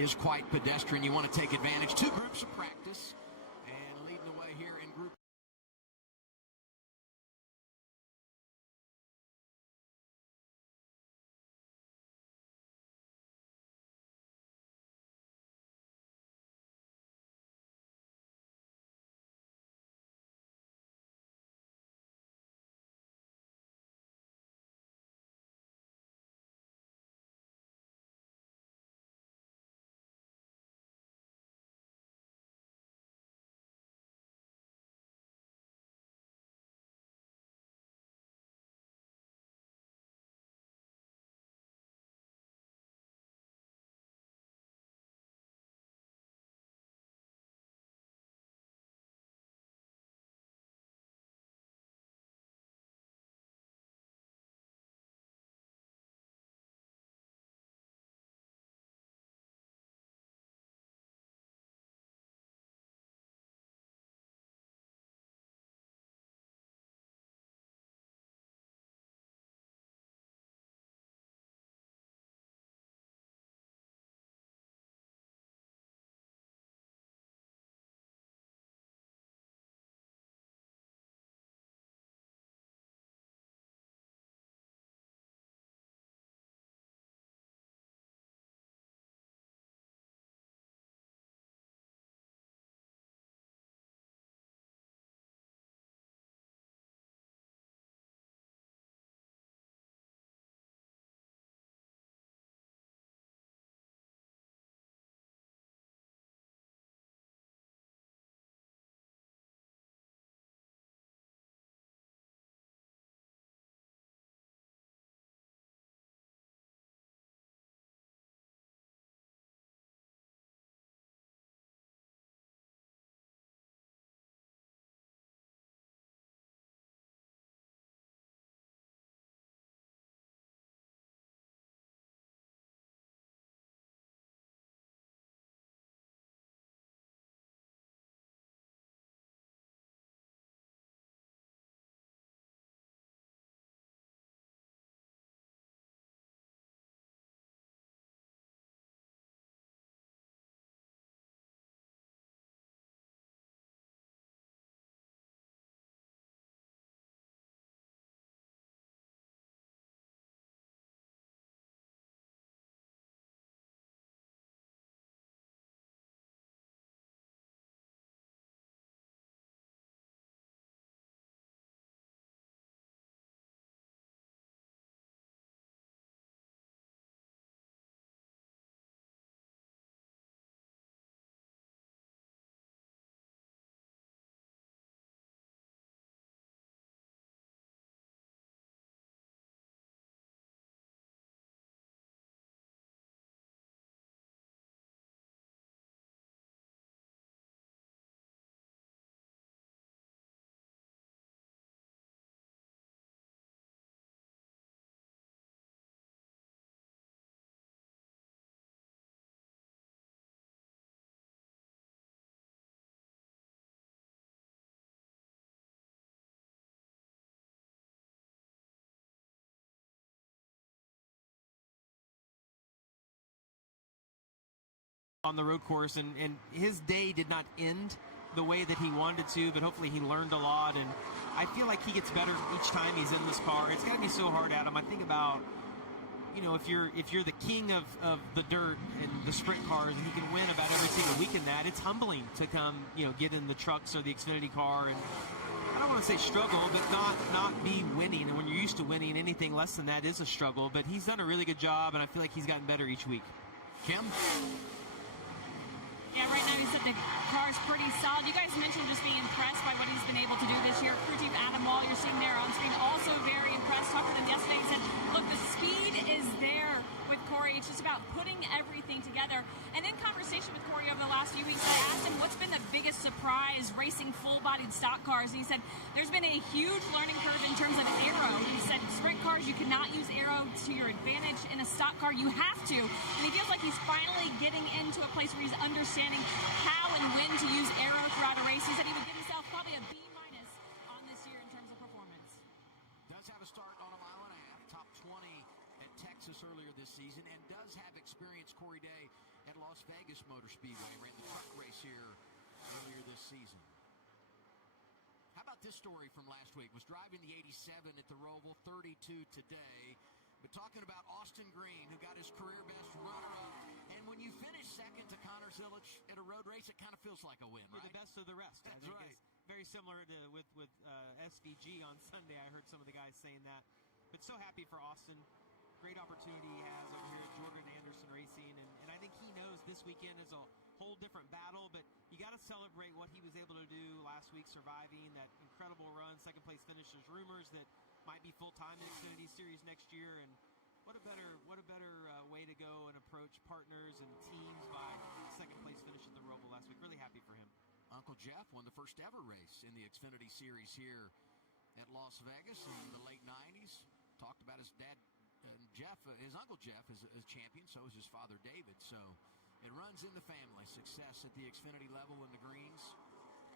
is quite pedestrian. You want to take advantage. Two groups of practice, and leading the way here in group. On the road course, and his day did not end the way that he wanted to, but hopefully he learned a lot, and I feel like he gets better each time he's in this car. It's got to be so hard, Adam. I think about, you know, if you're the king of the dirt and the sprint cars, and you can win about every single week in that, it's humbling to come, you know, get in the trucks or the Xfinity car and, I don't want to say struggle, but not be winning. And when you're used to winning, anything less than that is a struggle. But he's done a really good job, and I feel like he's gotten better each week. Kim? Yeah, right now he said the car's pretty solid. You guys mentioned just being impressed by what he's been able to do this year. Crew chief Adam Wall, you're seeing there on screen, also very impressed. Talked to him yesterday. He said, look, the speed is there with Corey. It's just about putting everything together. And in conversation with Corey over the last few weeks, I asked him what's been the biggest surprise racing full-bodied stock cars. And he said there's been a huge learning curve in terms of aero. He said sprint cars, you cannot use aero to your advantage. In a stock car, you have to. And he feels like he's finally getting into a place where he's understanding how and when to use aero throughout a race. He said he would give himself probably a B- on this year in terms of performance. Does have a start on a mile and a half, top 20 at Texas earlier this season, and does have experience, Corey Day, at Las Las Vegas Motor Speedway. Ran the truck race here earlier this season. How about this story from last week? Was driving the 87 at the Roval, 32 today. But talking about Austin Green, who got his career best runner-up. And when you finish second to Connor Zilic at a road race, it kind of feels like a win, right? You're the best of the rest. That's I think right. It's very similar to with SVG on Sunday. I heard some of the guys saying that. But so happy for Austin. Great opportunity he has over here at Jordan Anderson Racing. And I think he knows this weekend is a whole different battle. But you got to celebrate what he was able to do last week, surviving that incredible run. Second place finish. There's rumors that might be full-time in the Xfinity Series next year. And what a better way to go and approach partners and teams by second place finish at the Roval last week. Really happy for him. Uncle Jeff won the first ever race in the Xfinity Series here at Las Vegas in the late 90s. Talked about his dad, Jeff, his Uncle Jeff is champion, so is his father David. So it runs in the family. Success at the Xfinity level in the greens.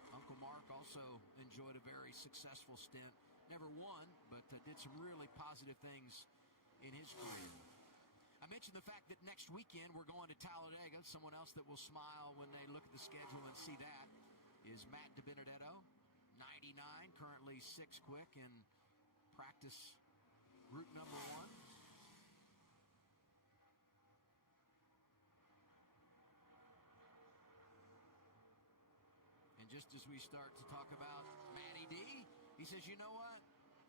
Uncle Mark also enjoyed a very successful stint. Never won, but did some really positive things in his career. I mentioned the fact that next weekend we're going to Talladega. Someone else that will smile when they look at the schedule and see that is Matt DiBenedetto, 99, currently 6 quick in practice route number 1. And just as we start to talk about Matty D, he says, you know what?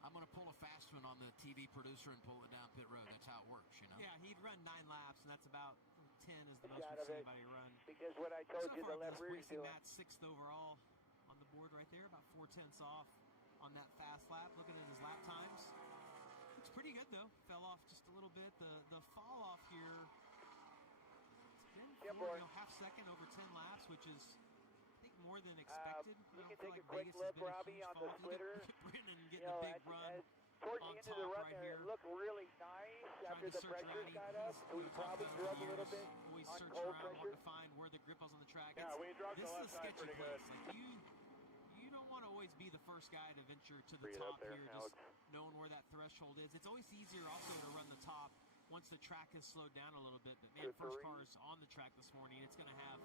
I'm going to pull a fast one on the TV producer and pull it down pit road. That's how it works, you know? Yeah, he'd run 9 laps, and that's about 10 is the most we've seen anybody run. Because what I told So you, far, the left this rear race, is doing. Matt's 6th overall on the board right there, about 4/10 off on that fast lap. Looking at his lap times, looks pretty good though. Fell off just a little bit. The fall off here, it's been half second over 10 laps, which is I think more than expected. You I can feel take a like quick Vegas has look, been a Robbie, huge on fall the off. splitter. Look at Brennan getting a big run. Towards the on end of the top run right there, here. it looked really nice after the pressure got up. So we probably drove a little bit Always on search cold around, want pressure. to find where the grip was on the track. Yeah, we dropped this the is a left side sketchy pretty place. good. Like you don't want to always be the first guy to venture to the Bring it top up there, here, Alex. just knowing where that threshold is. It's always easier also to run the top once the track has slowed down a little bit. But man, first cars on the track this morning, it's going to have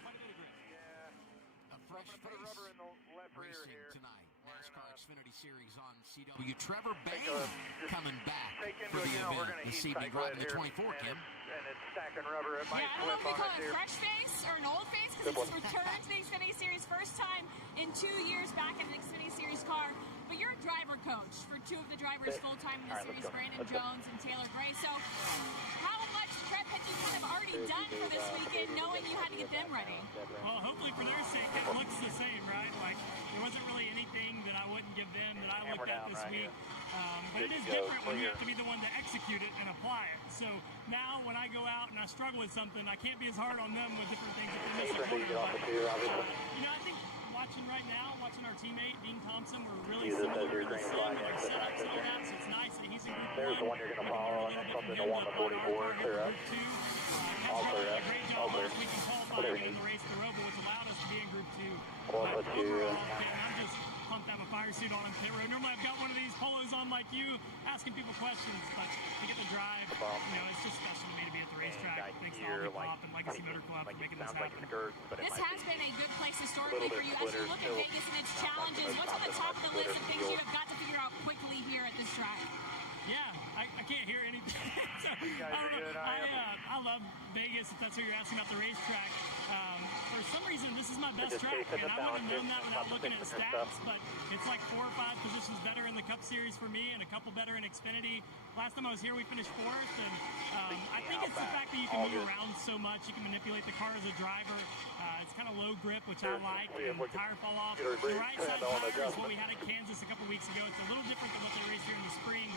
quite a bit of grip. Yeah. A fresh Put a rubber in the left rear racing here. tonight. We're NASCAR gonna Xfinity Series on CW. Trevor Bain just coming back take into for the account we're event going to this heat evening, cycle driving it the here, 24, Kim. and it's stacking rubber. It might Yeah, I don't know slip if we on call us it here. fresh face or an old face because it's his return to the Xfinity Series, first time in 2 years back in an Xfinity Series car. But you're a driver coach for 2 of the drivers full-time in the series, Brandon Jones and Taylor Gray. So how much prep had you kind of already done for this weekend, knowing you had to get them ready? Well, hopefully for their sake, it looks the same, right? Like, there wasn't really anything that I wouldn't give them that I looked at this week. But it is different when you have to be the one to execute it and apply it. So now when I go out and I struggle with something, I can't be as hard on them with different things that they miss a corner. But, I think watching our teammate, Dean Thompson, we're really similar in the sim and our setups and all that, so it's nice that he's in group 1. There's the one you're going to follow, and that's something to 1 to 44, clear up. All clear up. Great job All clear. last week in qualifying in the race at the Roval, which allowed us to be in group 2. Well, let's do, Overall, man, I'm just pumped to have a fire suit on in pit road. Normally I've got one of these polos on like you, asking people questions, but to get to drive, it's just special to me to be at the racetrack. Thanks to Albany Pop and Legacy Motor Club for making this happen. This has been a good place historically for you. As you look at Vegas and its challenges, what's on the top of the list of things you have got to figure out quickly here at this track? Yeah, I can't hear anything. So, I love Vegas, if that's what you're asking about the racetrack. For some reason, this is my best track, and I wouldn't have known that without looking at the stats, but it's like 4 or 5 positions better in the Cup Series for me and a couple better in Xfinity. Last time I was here, we finished 4th, and I think it's the fact that you can move around so much. You can manipulate the car as a driver. It's kind of low grip, which I like, and tire fall off. The right side tire is what we had at Kansas a couple weeks ago. It's a little different than what they raced here in the spring,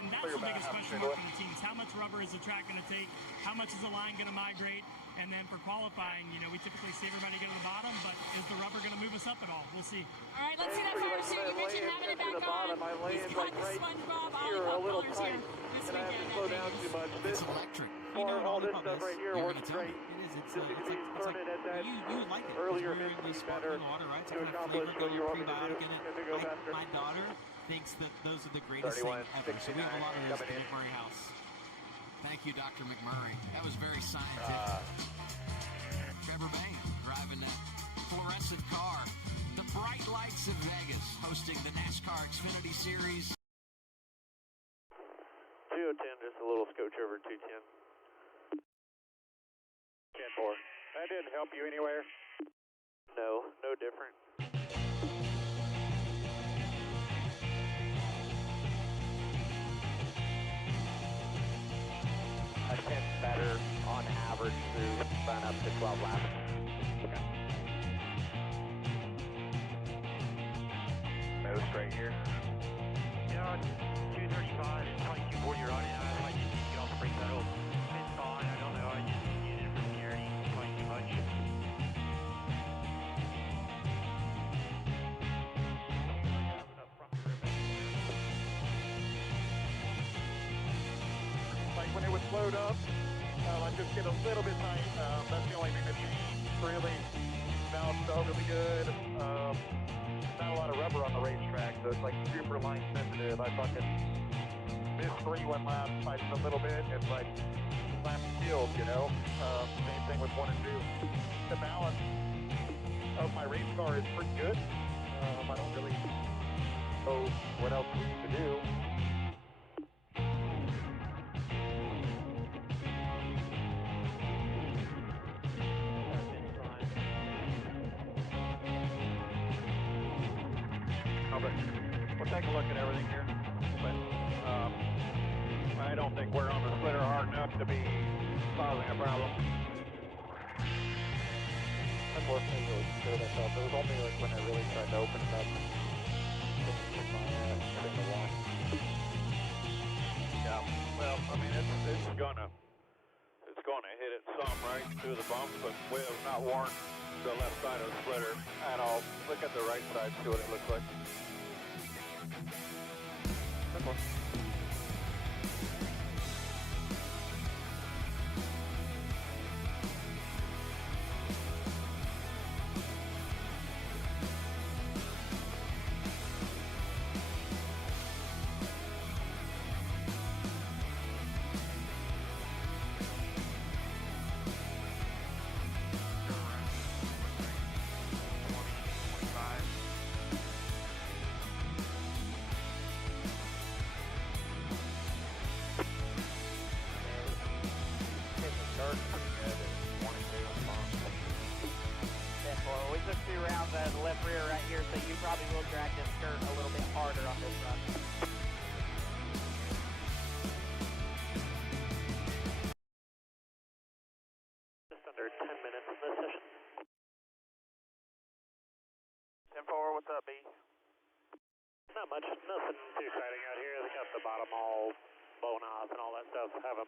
and that's the biggest question mark for the teams. How much rubber is the track going to take? How much is the line going to migrate? And then for qualifying, we typically see everybody go to the bottom, but is the rubber going to move us up at all? We'll see. All right, let's see that fire suit. You mentioned having it back on. He's got the SpongeBob Ollie colors here this And I have to weekend. slow down too much. It's This electric. all this stuff right here You're works gonna tell me. great. It is. It's Just because you started at that you like it. earlier You're makes in the me sparkling better water, right? to Some kind of accomplish flavor, what you go want me to prebiotic do in and to it. go faster. My daughter thinks that those are the greatest things 31, ever. So we have a lot of those at 69 the Murray house. Thank you, Dr. McMurray. That was very scientific. Trevor Bain driving that fluorescent car. The bright lights of Vegas hosting the NASCAR Xfinity Series. 210, just a little scotch over 210. 10-4. That didn't help you anywhere? No, no different. A 10 better on average through run up to 12 laps. Okay. No straight here. Yeah, 235, it's like 240 you're on it. I might just get off the brake pedal. It's fine, I don't know, I just get it from here and it's quite too much. Like when it was slowed up, I just get a little bit tight. That's the only thing that changed. Really, now it's overly good. Not a lot of rubber on the racetrack, so it's like super line sensitive. I fucking missed 3 lap, fighting a little bit, and like lap field, you know. Same thing with 1 and 2. The balance of my race car is pretty good. I don't really know what else we need to do. But we'll take a look at everything here. But I don't think we're on the splitter hard enough to be causing a problem. Unfortunately, really sure myself. It was only like when I really tried to open it up. Yeah. Well, I mean, it's gonna hit it some right through the bump, but we have not worn the left side of the splitter at all. Look at the right side, see what it looks like. Okay. We took 2 rounds out of the left rear right here, so you probably will drag this skirt a little bit harder on this run. Just under 10 minutes in this session. 10-4, what's up, B? Not much, nothing too exciting out here. They got the bottom all blown off and all that stuff. Have them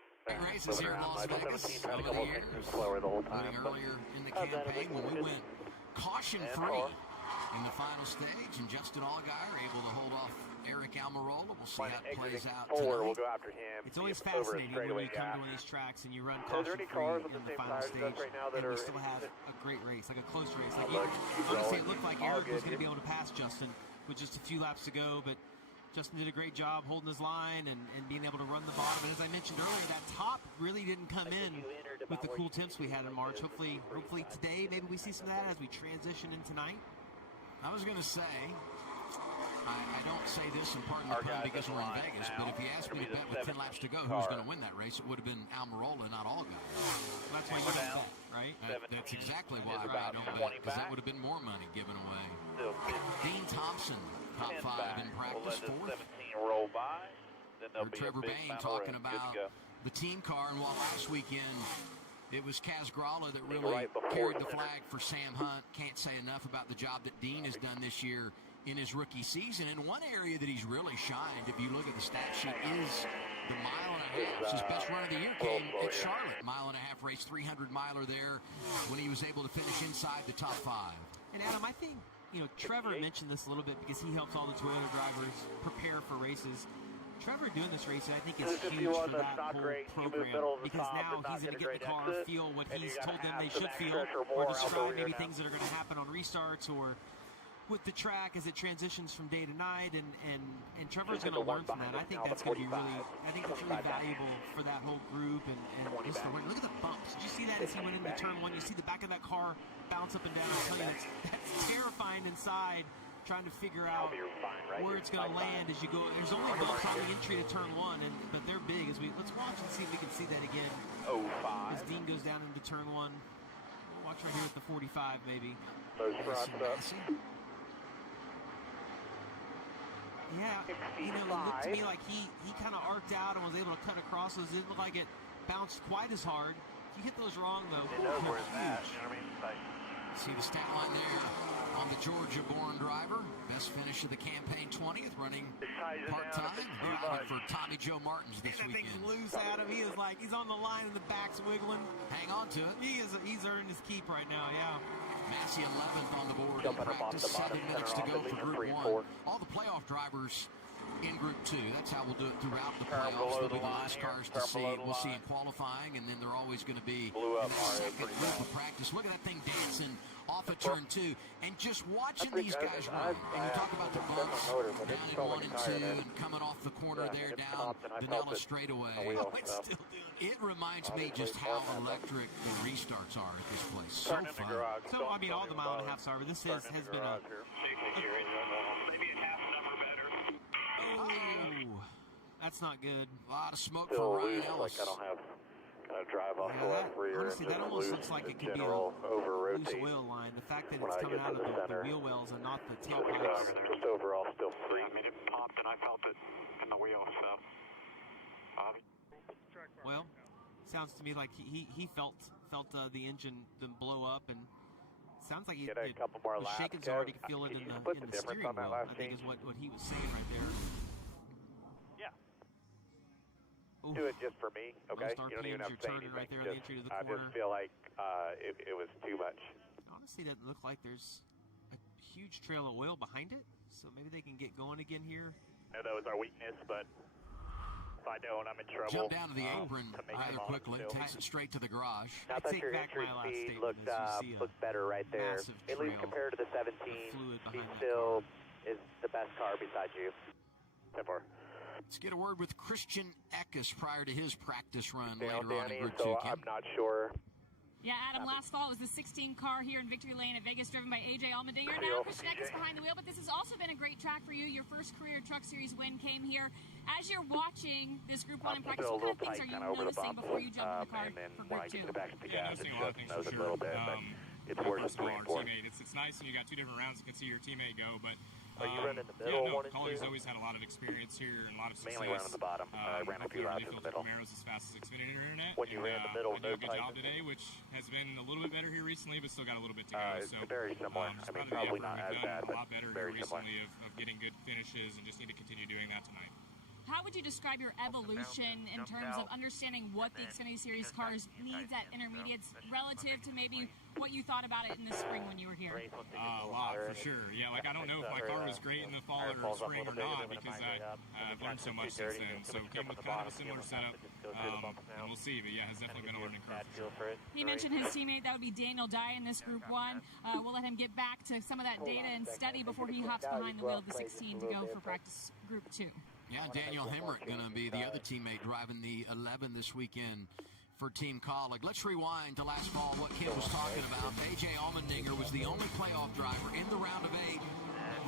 Races here in Las Vegas. 17 tried a couple of things slower the whole time. Earlier in the campaign when we went caution-free in the final stage, and Justin Allgaier able to hold off Eric Almirola. We'll see how it plays out tonight. We'll go after him. It's always fascinating when you come to one of these tracks and you run caution-free in the final stage, and you still have a great race, like a close race. Like honestly, it looked like Eric was going to be able to pass Justin with just a few laps to go, but Justin did a great job holding his line and being able to run the bottom. And as I mentioned earlier, that top really didn't come in with the cool temps we had in March. Hopefully today, maybe we see some of that as we transition in tonight. I was going to say, I don't say this in part of the pun because we're in Vegas, but if you asked me to bet with 10 laps to go who was going to win that race, it would have been Almirola, not Allgaier. Well, that's why you don't bet, right? That's exactly why I don't bet, because that would have been more money given away. Dean Thompson, top 5 in practice, 4th. Roll by. Or Trevor Bain talking about the team car, and while last weekend it was Kaz Gralla that really carried the flag for Sam Hunt. Can't say enough about the job that Dean has done this year in his rookie season. And one area that he's really shined, if you look at the stat sheet, is the mile and a half. His best run of the year came at Charlotte. Mile and a half race, 300-miler there when he was able to finish inside the top 5. And Adam, I think, Trevor mentioned this a little bit because he helps all the Toyota drivers prepare for races. Trevor doing this race, I think, is huge for that whole program because now he's going to get in the car, feel what he's told them they should feel, or describe maybe things that are going to happen on restarts, or with the track as it transitions from day to night, and Trevor's going to learn from that. I think that's going to be really, I think that's really valuable for that whole group. And just the way, look at the bumps. Did you see that as he went into turn one? You see the back of that car bounce up and down. I'll tell you, that's terrifying inside, trying to figure out where it's going to land as you go. There's only bumps on the entry to turn one, but they're big. Let's watch and see if we can see that again. As Dean goes down into turn one. We'll watch right here at the 45, maybe. Yeah, you know, it looked to me like he kind of arced out and was able to cut across those. It didn't look like it bounced quite as hard. If you hit those wrong, though, huge. See the stat line there on the Georgia-born driver. Best finish of the campaign, 20th, running part-time. Driving for Tommy Joe Martins this that weekend. thing's loose, Adam. He is like, he's on the line and the back's wiggling. Hang on to it. He's earning his keep right now, yeah. Massey 11th on the board in practice, 7 minutes to go for Group 1. All the playoff drivers in Group 2. That's how we'll do it throughout the playoffs. There'll be the last cars to see. We'll see in qualifying, and then they're always going to be in the second group of practice. Look at that thing dancing off of turn 2. And just watching these guys run. And you talk about the bumps down in 1 and 2 and coming off the corner there down Vanilla straightaway. Oh, it's still doing it. It reminds me just how electric the restarts are at this place. So fun. So, I mean, all the mile-and-a-halfs are, but this has been a... Oh, that's not good. A lot of smoke for Ryan Ellis. Like I don't have kind of drive off the left rear. Honestly, that almost looks like it could be a loose oil line. The fact that it's coming out of the wheel wells and not the tailpipes. Just overall still free. I mean, it popped and I felt it in the wheel, so... Well, sounds to me like he felt the engine blow up, and sounds like Get a couple more was laps, shaking so hard he could Kev. feel it in You the split the steering difference on that wheel. last I think change. is what he was saying right there. Yeah. Oof. Do it just for me, okay? Most You don't even RPMs have you're to say turning anything. right there on the entry to the I corner. just feel like it was too much. Honestly, doesn't look like there's a huge trail of oil behind it, so maybe they can get going again here. I know that was our weakness, but if I don't, I'm in trouble. Jump down to the apron to make rather them quickly. honest, Takes it straight to the garage. Now I that take your back entry my last speed statement as you see looked better right there. massive At least trail compared to the 17, fluid he behind that still is the best car besides you. So far. Let's get a word with Christian Eckes prior to his practice run Down, later on in Danny, Group 2. so Kim. I'm not sure. Yeah, Adam, last fall it was the 16 car here in Victory Lane at Vegas, driven by A.J. Allmendinger. Now Christian Eckes behind the wheel, but this has also been a great track for you. Your first career Truck Series win came here. As you're watching this Group 1 in practice, what kind of things are you noticing before you jump in the car and then for when I Group 2? get to the back of the gas, it noticing a lot of just things knows for a sure. little bit, but it's worth First of all, our reinforcing. teammate, it's nice when you got two different rounds, you can see your teammate go, but Are you running in the yeah, middle, no, 1 and Colley's 2? always had a lot of experience here and a lot of success. Mainly running the bottom. I ran a few laps in the middle. Camaro's as fast as Xfinity Internet. When you ran the middle, we did a no good job tightness. today, which has been a little bit better here recently, but still got a little bit to go. It's so very similar. just I mean, proud of probably the not effort. as We've bad, done but a lot better very here similar. recently of getting good finishes and just need to continue doing that tonight. How would you describe your evolution in terms of understanding what the Xfinity Series cars needs at intermediates relative to maybe what you thought about it in the spring when you were here? A lot, for sure. Yeah, like I don't know if my car was great in the fall or spring or not because I've learned so much since then. So came with kind of a similar setup, and we'll see. But yeah, has definitely been a learning curve. He mentioned his teammate, that would be Daniel Dye in this Group 1. We'll let him get back to some of that data and study before he hops behind the wheel of the 16 to go for practice Group 2. Yeah, Daniel Hemrick going to be the other teammate driving the 11 this weekend for Team Colleague. Let's rewind to last fall, what Kim was talking about. A.J. Allmendinger was the only playoff driver in the round of 8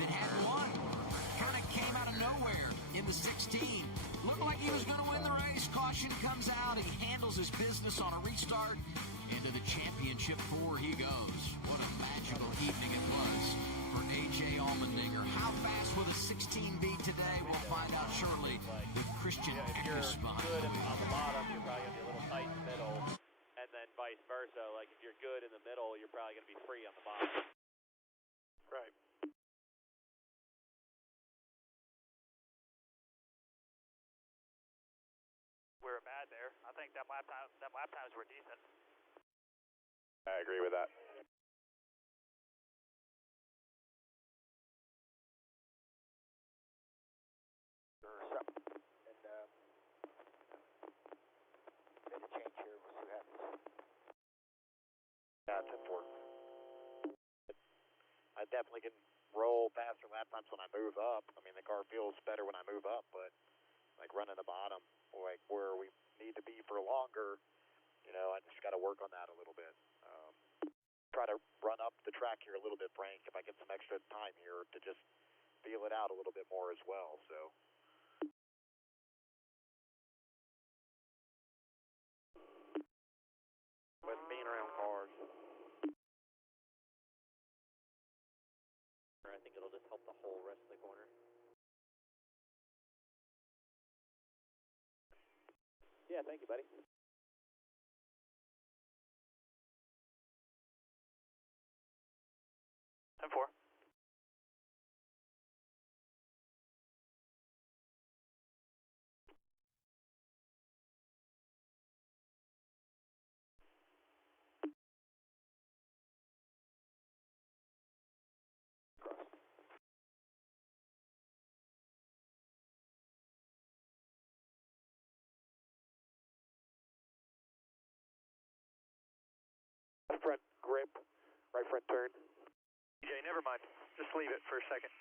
that had won. Kind of came out of nowhere in the 16. Looked like he was going to win the race. Caution comes out. He handles his business on a restart. Into the championship 4 he goes. What a magical evening it was for A.J. Allmendinger. How fast will the 16 be today? We'll find out shortly with Christian Eckes behind Good the wheel. on the bottom, you're probably going to be a little tight in the middle. And then vice versa. Like if you're good in the middle, you're probably going to be free on the bottom. Right. We were bad there. I think them lap times were decent. I agree with that. And made a change here. We'll see what happens. That's important. I definitely can roll faster lap times when I move up. I mean, the car feels better when I move up, but like running the bottom, like where we need to be for longer, you know, I just got to work on that a little bit. Try to run up the track here a little bit, Frank, if I get some extra time here to just feel it out a little bit more as well. So. With being around cars. I think it'll just help the whole rest of the corner. Yeah, thank you, buddy. 10-4. Front grip, right front turn. DJ, never mind. Just leave it for a second.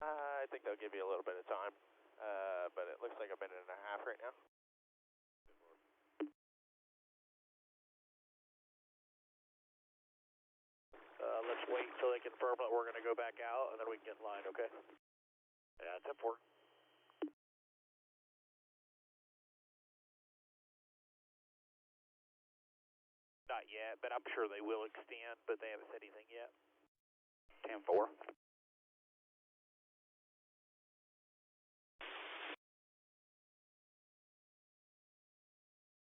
I think they'll give you a little bit of time, but it looks like a minute and a half right now. Let's wait until they confirm that we're going to go back out, and then we can get in line, okay? Yeah, 10-4. Not yet, but I'm sure they will extend, but they haven't said anything yet. 10-4.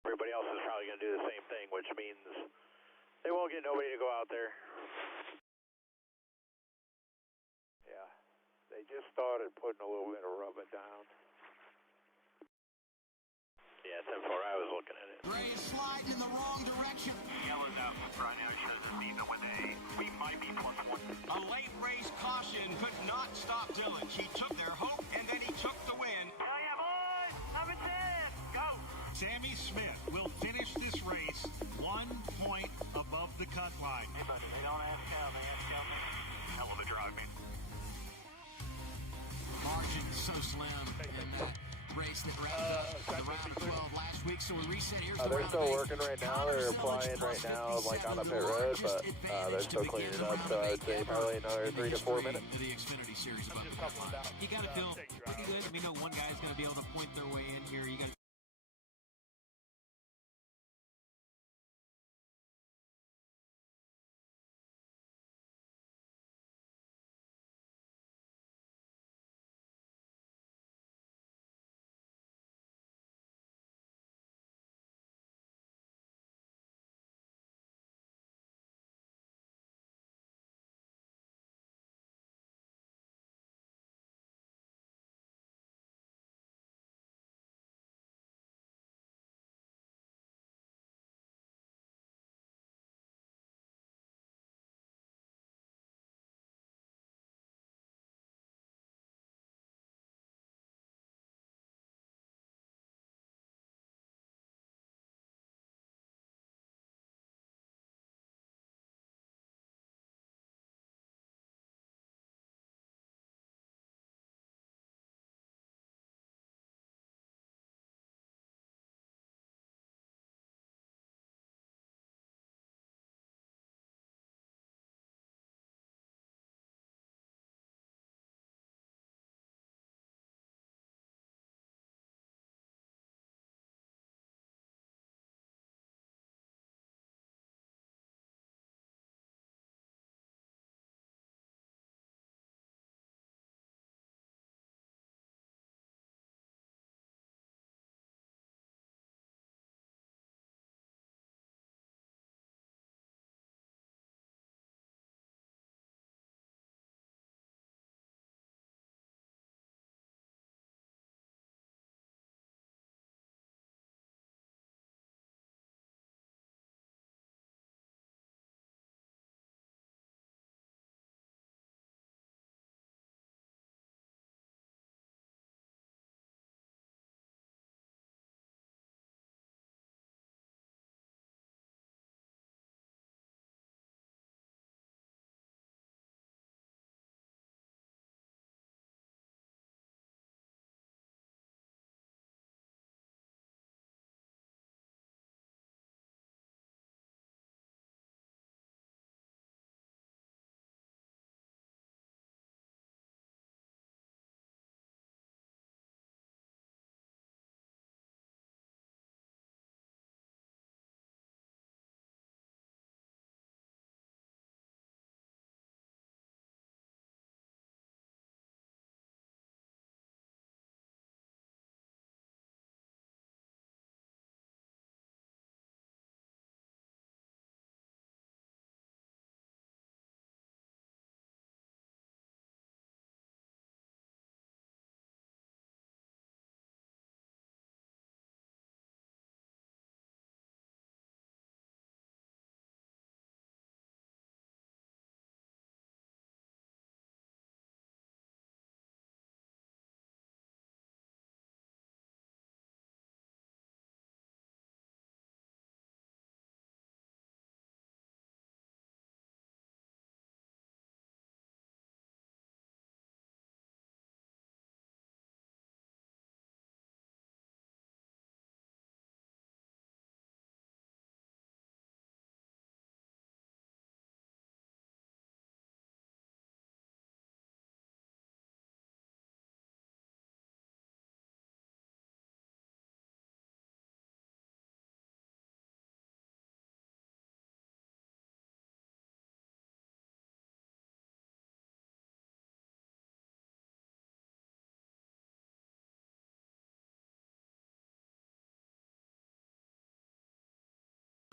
Everybody else is probably going to do the same thing, which means they won't get nobody to go out there. Yeah, they just started putting a little bit of rubber down. Yeah, 10-4, I was looking at it. Gray is sliding in the wrong direction. Yellow's out right now. Shows us neither with we might be +1. A late race caution could not stop Dillon. He took their hope, and then he took the win. Hell yeah, boys! Number 10, go! Sammy Smith will finish this race 1 point above the cut line. Hey, buddy, they don't have to count, they have to count me. Hell of a drive, man. Margin so slim in that race that wrapped up the round of 12 last week. So we reset. Here's the They're round still of 8. working right now. They're applying right now, like on the pit road, but they're still cleaning it up. So I would say probably another 3 to 4 minutes. To the Xfinity series above the cut line. You got to feel pretty good. I mean, no one guy's going to be able to point their way in here. You got to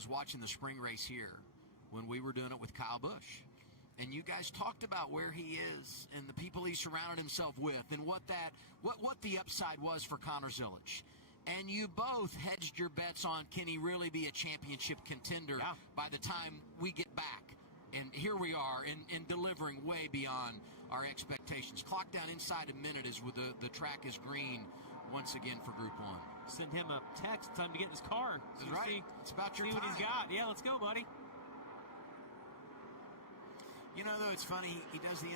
was watching the spring race here when we were doing it with Kyle Busch. And you guys talked about where he is and the people he surrounded himself with and what the upside was for Connor Zilisch. And you both hedged your bets on, can he really be a championship contender by the time we get back? And here we are in delivering way beyond our expectations. Clock down inside a minute as the track is green once again for Group 1. Send him a text. Time to get in his car. That's right. It's about your see time. What he's got. Yeah, let's go, buddy. You know, though, it's funny. He does the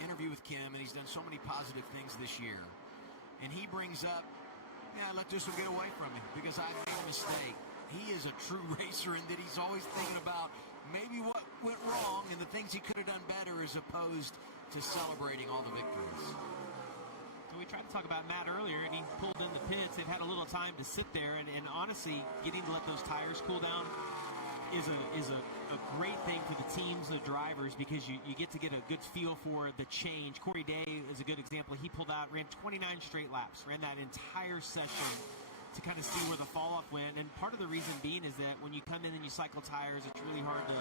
interview with Kim, and he's done so many positive things this year. And he brings up, let this one get away from me because I made a mistake. He is a true racer in that he's always thinking about maybe what went wrong and the things he could have done better as opposed to celebrating all the victories. So we tried to talk about Matt earlier, and he pulled in the pits. They've had a little time to sit there, and honestly, getting to let those tires cool down is a great thing for the teams, the drivers, because you get to get a good feel for the change. Corey Day is a good example. He pulled out, ran 29 straight laps, ran that entire session to kind of see where the fall-off went. And part of the reason being is that when you come in and you cycle tires, it's really hard to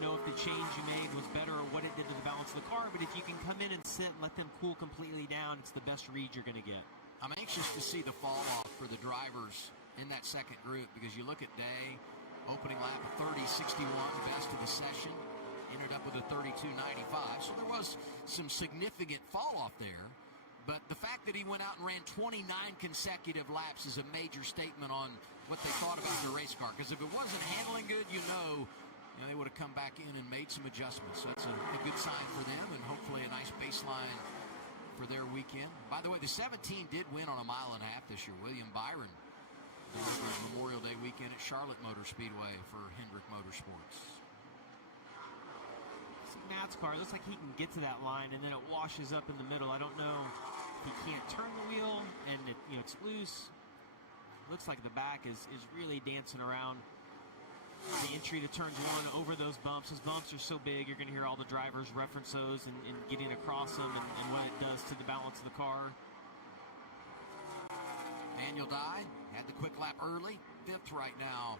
know if the change you made was better or what it did to the balance of the car. But if you can come in and sit and let them cool completely down, it's the best read you're going to get. I'm anxious to see the fall-off for the drivers in that second group because you look at Day, opening lap of 30.61, best of the session, ended up with a 32.95. So there was some significant fall-off there. But the fact that he went out and ran 29 consecutive laps is a major statement on what they thought about the race car. Because if it wasn't handling good, they would have come back in and made some adjustments. So that's a good sign for them and hopefully a nice baseline for their weekend. By the way, the 17 did win on a mile and a half this year. William Byron delivered Memorial Day weekend at Charlotte Motor Speedway for Hendrick Motorsports. See Matt's car, it looks like he can get to that line and then it washes up in the middle. I don't know if he can't turn the wheel and it's loose. Looks like the back is really dancing around the entry to turns 1 over those bumps. Those bumps are so big, you're going to hear all the drivers reference those and getting across them and what it does to the balance of the car. Daniel Dye had the quick lap early, 5th right now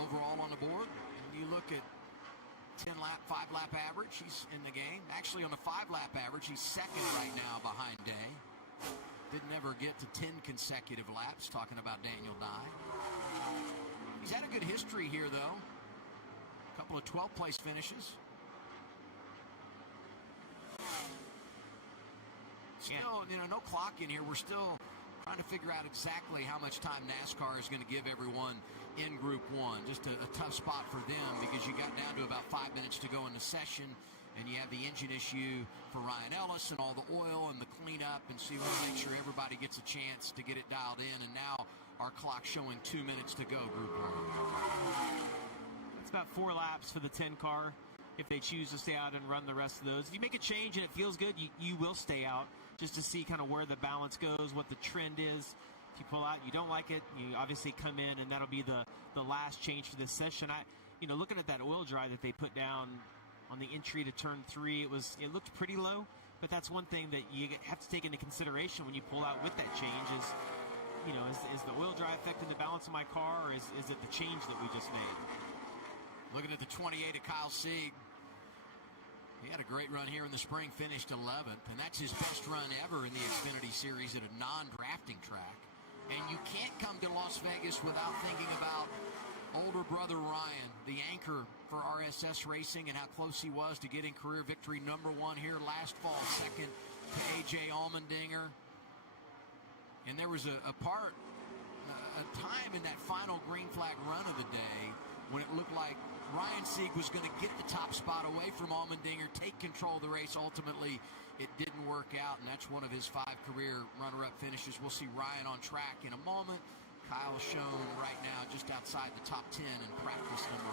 overall on the board. And you look at 5-lap average, he's in the game. Actually, on the 5-lap average, he's 2nd right now behind Day. Didn't ever get to 10 consecutive laps, talking about Daniel Dye. He's had a good history here, though. A couple of 12th place finishes. Still, no clock in here. We're still trying to figure out exactly how much time NASCAR is going to give everyone in Group 1. Just a tough spot for them because you got down to about 5 minutes to go in the session, and you have the engine issue for Ryan Ellis and all the oil and the cleanup, and so you want to make sure everybody gets a chance to get it dialed in, and now our clock showing 2 minutes to go, Group 1. It's about 4 laps for the 10 car if they choose to stay out and run the rest of those. If you make a change and it feels good, you will stay out just to see kind of where the balance goes, what the trend is. If you pull out, you don't like it, you obviously come in, and that'll be the last change for this session. Looking at that oil dry that they put down on the entry to turn 3, it looked pretty low, but that's one thing that you have to take into consideration when you pull out with that change is, is the oil dry affecting the balance of my car, or is it the change that we just made? Looking at the 28 of Kyle Sieg. He had a great run here in the spring, finished 11th, and that's his best run ever in the Xfinity Series at a non-drafting track. And you can't come to Las Vegas without thinking about older brother Ryan, the anchor for RSS Racing, and how close he was to getting career victory number 1 here last fall, 2nd to A.J. Allmendinger. And there was a time in that final green flag run of the day when it looked like Ryan Sieg was going to get the top spot away from Allmendinger, take control of the race. Ultimately, it didn't work out, and that's one of his 5 career runner-up finishes. We'll see Ryan on track in a moment. Kyle shown right now just outside the top 10 in practice number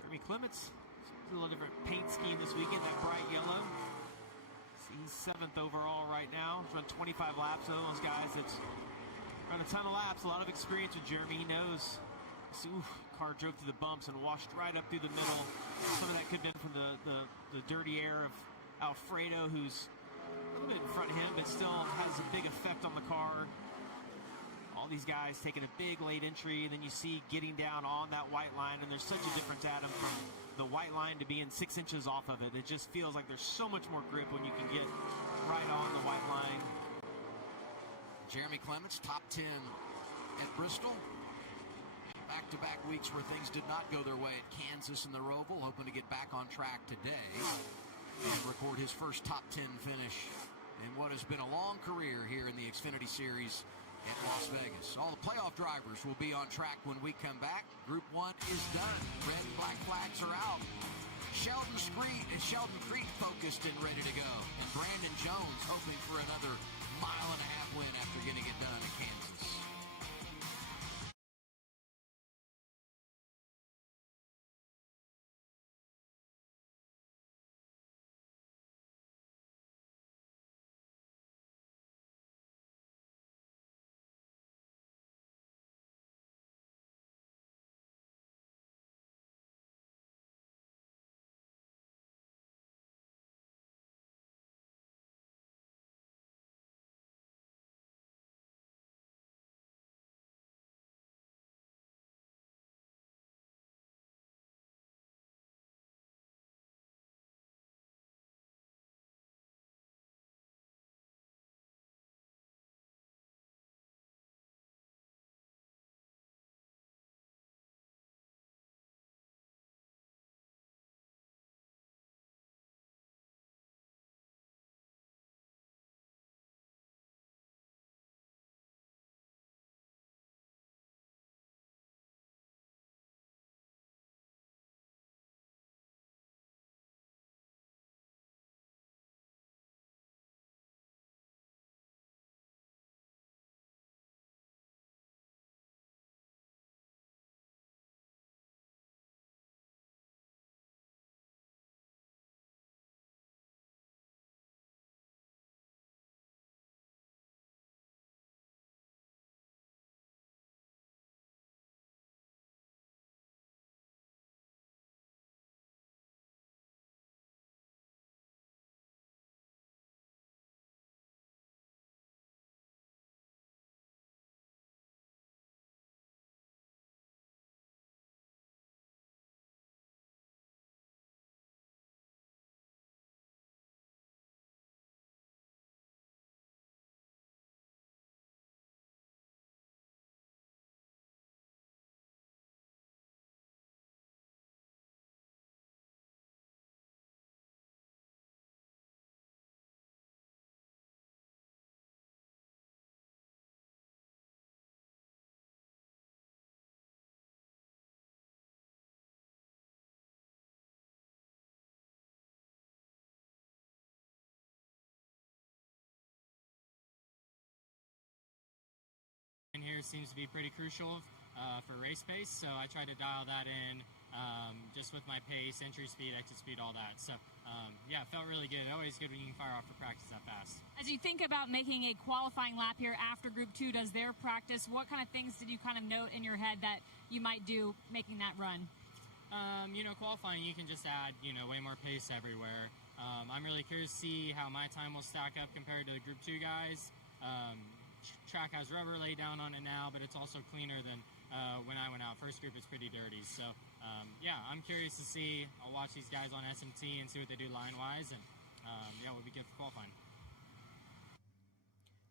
1. Jeremy Clements, a little different paint scheme this weekend, that bright yellow. He's 7th overall right now. He's run 25 laps, though. Those guys that's run a ton of laps, a lot of experience with Jeremy. He knows. See, car drove through the bumps and washed right up through the middle. Some of that could have been from the dirty air of Alfredo, who's a little bit in front of him, but still has a big effect on the car. all these guys taking a big late entry, and then you see getting down on that white line, and there's such a difference, Adam, from the white line to being 6 inches off of it. It just feels like there's so much more grip when you can get right on the white line. Jeremy Clements, top 10 at Bristol. Back-to-back weeks where things did not go their way at Kansas and the Roval, hoping to get back on track today and record his first top 10 finish in what has been a long career here in the Xfinity Series at Las Vegas. All the playoff drivers will be on track when we come back. Group 1 is done. Red and black flags are out. Sheldon Creed focused and ready to go. And Brandon Jones hoping for another mile-and-a-half win after getting it done at Kansas. Here seems to be pretty crucial for race pace, so I try to dial that in just with my pace, entry speed, exit speed, all that. So yeah, it felt really good. Always good when you can fire off for practice that fast. As you think about making a qualifying lap here after Group 2 does their practice, what kind of things did you kind of note in your head that you might do making that run? Qualifying, you can just add, way more pace everywhere. I'm really curious to see how my time will stack up compared to the Group 2 guys. Track has rubber laid down on it now, but it's also cleaner than when I went out. First group is pretty dirty. So, yeah, I'm curious to see. I'll watch these guys on SMT and see what they do line-wise, and, yeah, we'll be good for qualifying.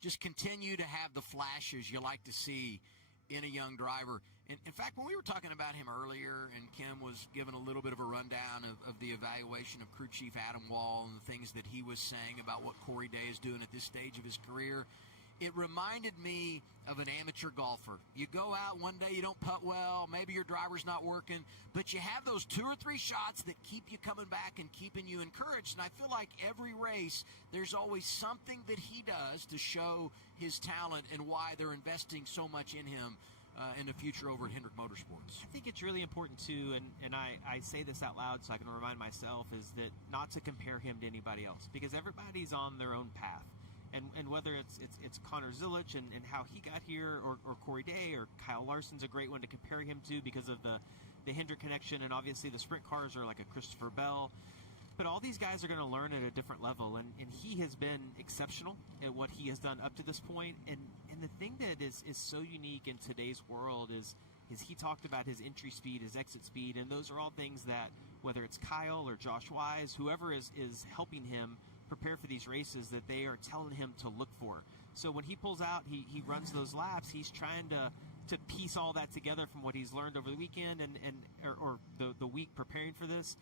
Just continue to have the flashes you like to see in a young driver. In fact, when we were talking about him earlier, and Kim was giving a little bit of a rundown of the evaluation of Crew Chief Adam Wall and the things that he was saying about what Corey Day is doing at this stage of his career, it reminded me of an amateur golfer. You go out one day, you don't putt well, maybe your driver's not working, but you have those 2 or 3 shots that keep you coming back and keeping you encouraged. And I feel like every race, there's always something that he does to show his talent and why they're investing so much in him in the future over at Hendrick Motorsports. I think it's really important too, and I say this out loud so I can remind myself, is that not to compare him to anybody else, because everybody's on their own path. And whether it's Connor Zilic and how he got here, or Corey Day, or Kyle Larson's a great one to compare him to because of the Hendrick connection, and obviously the sprint cars are like a Christopher Bell. But all these guys are going to learn at a different level, and he has been exceptional at what he has done up to this point. And the thing that is so unique in today's world is he talked about his entry speed, his exit speed, and those are all things that, whether it's Kyle or Josh Wise, whoever is helping him prepare for these races, that they are telling him to look for. So when he pulls out, he runs those laps, he's trying to piece all that together from what he's learned over the weekend or the week preparing for this.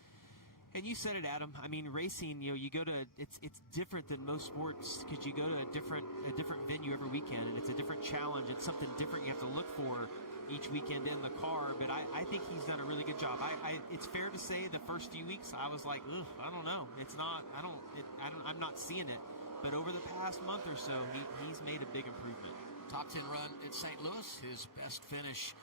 And you said it, Adam. I mean, racing, you go to, it's different than most sports because you go to a different venue every weekend, and it's a different challenge. It's something different you have to look for each weekend in the car. But I think he's done a really good job. It's fair to say the first few weeks I was like, ugh, I don't know. It's not, I'm not seeing it. But over the past month or so, he's made a big improvement. Top 10 run at St. Louis, his best finish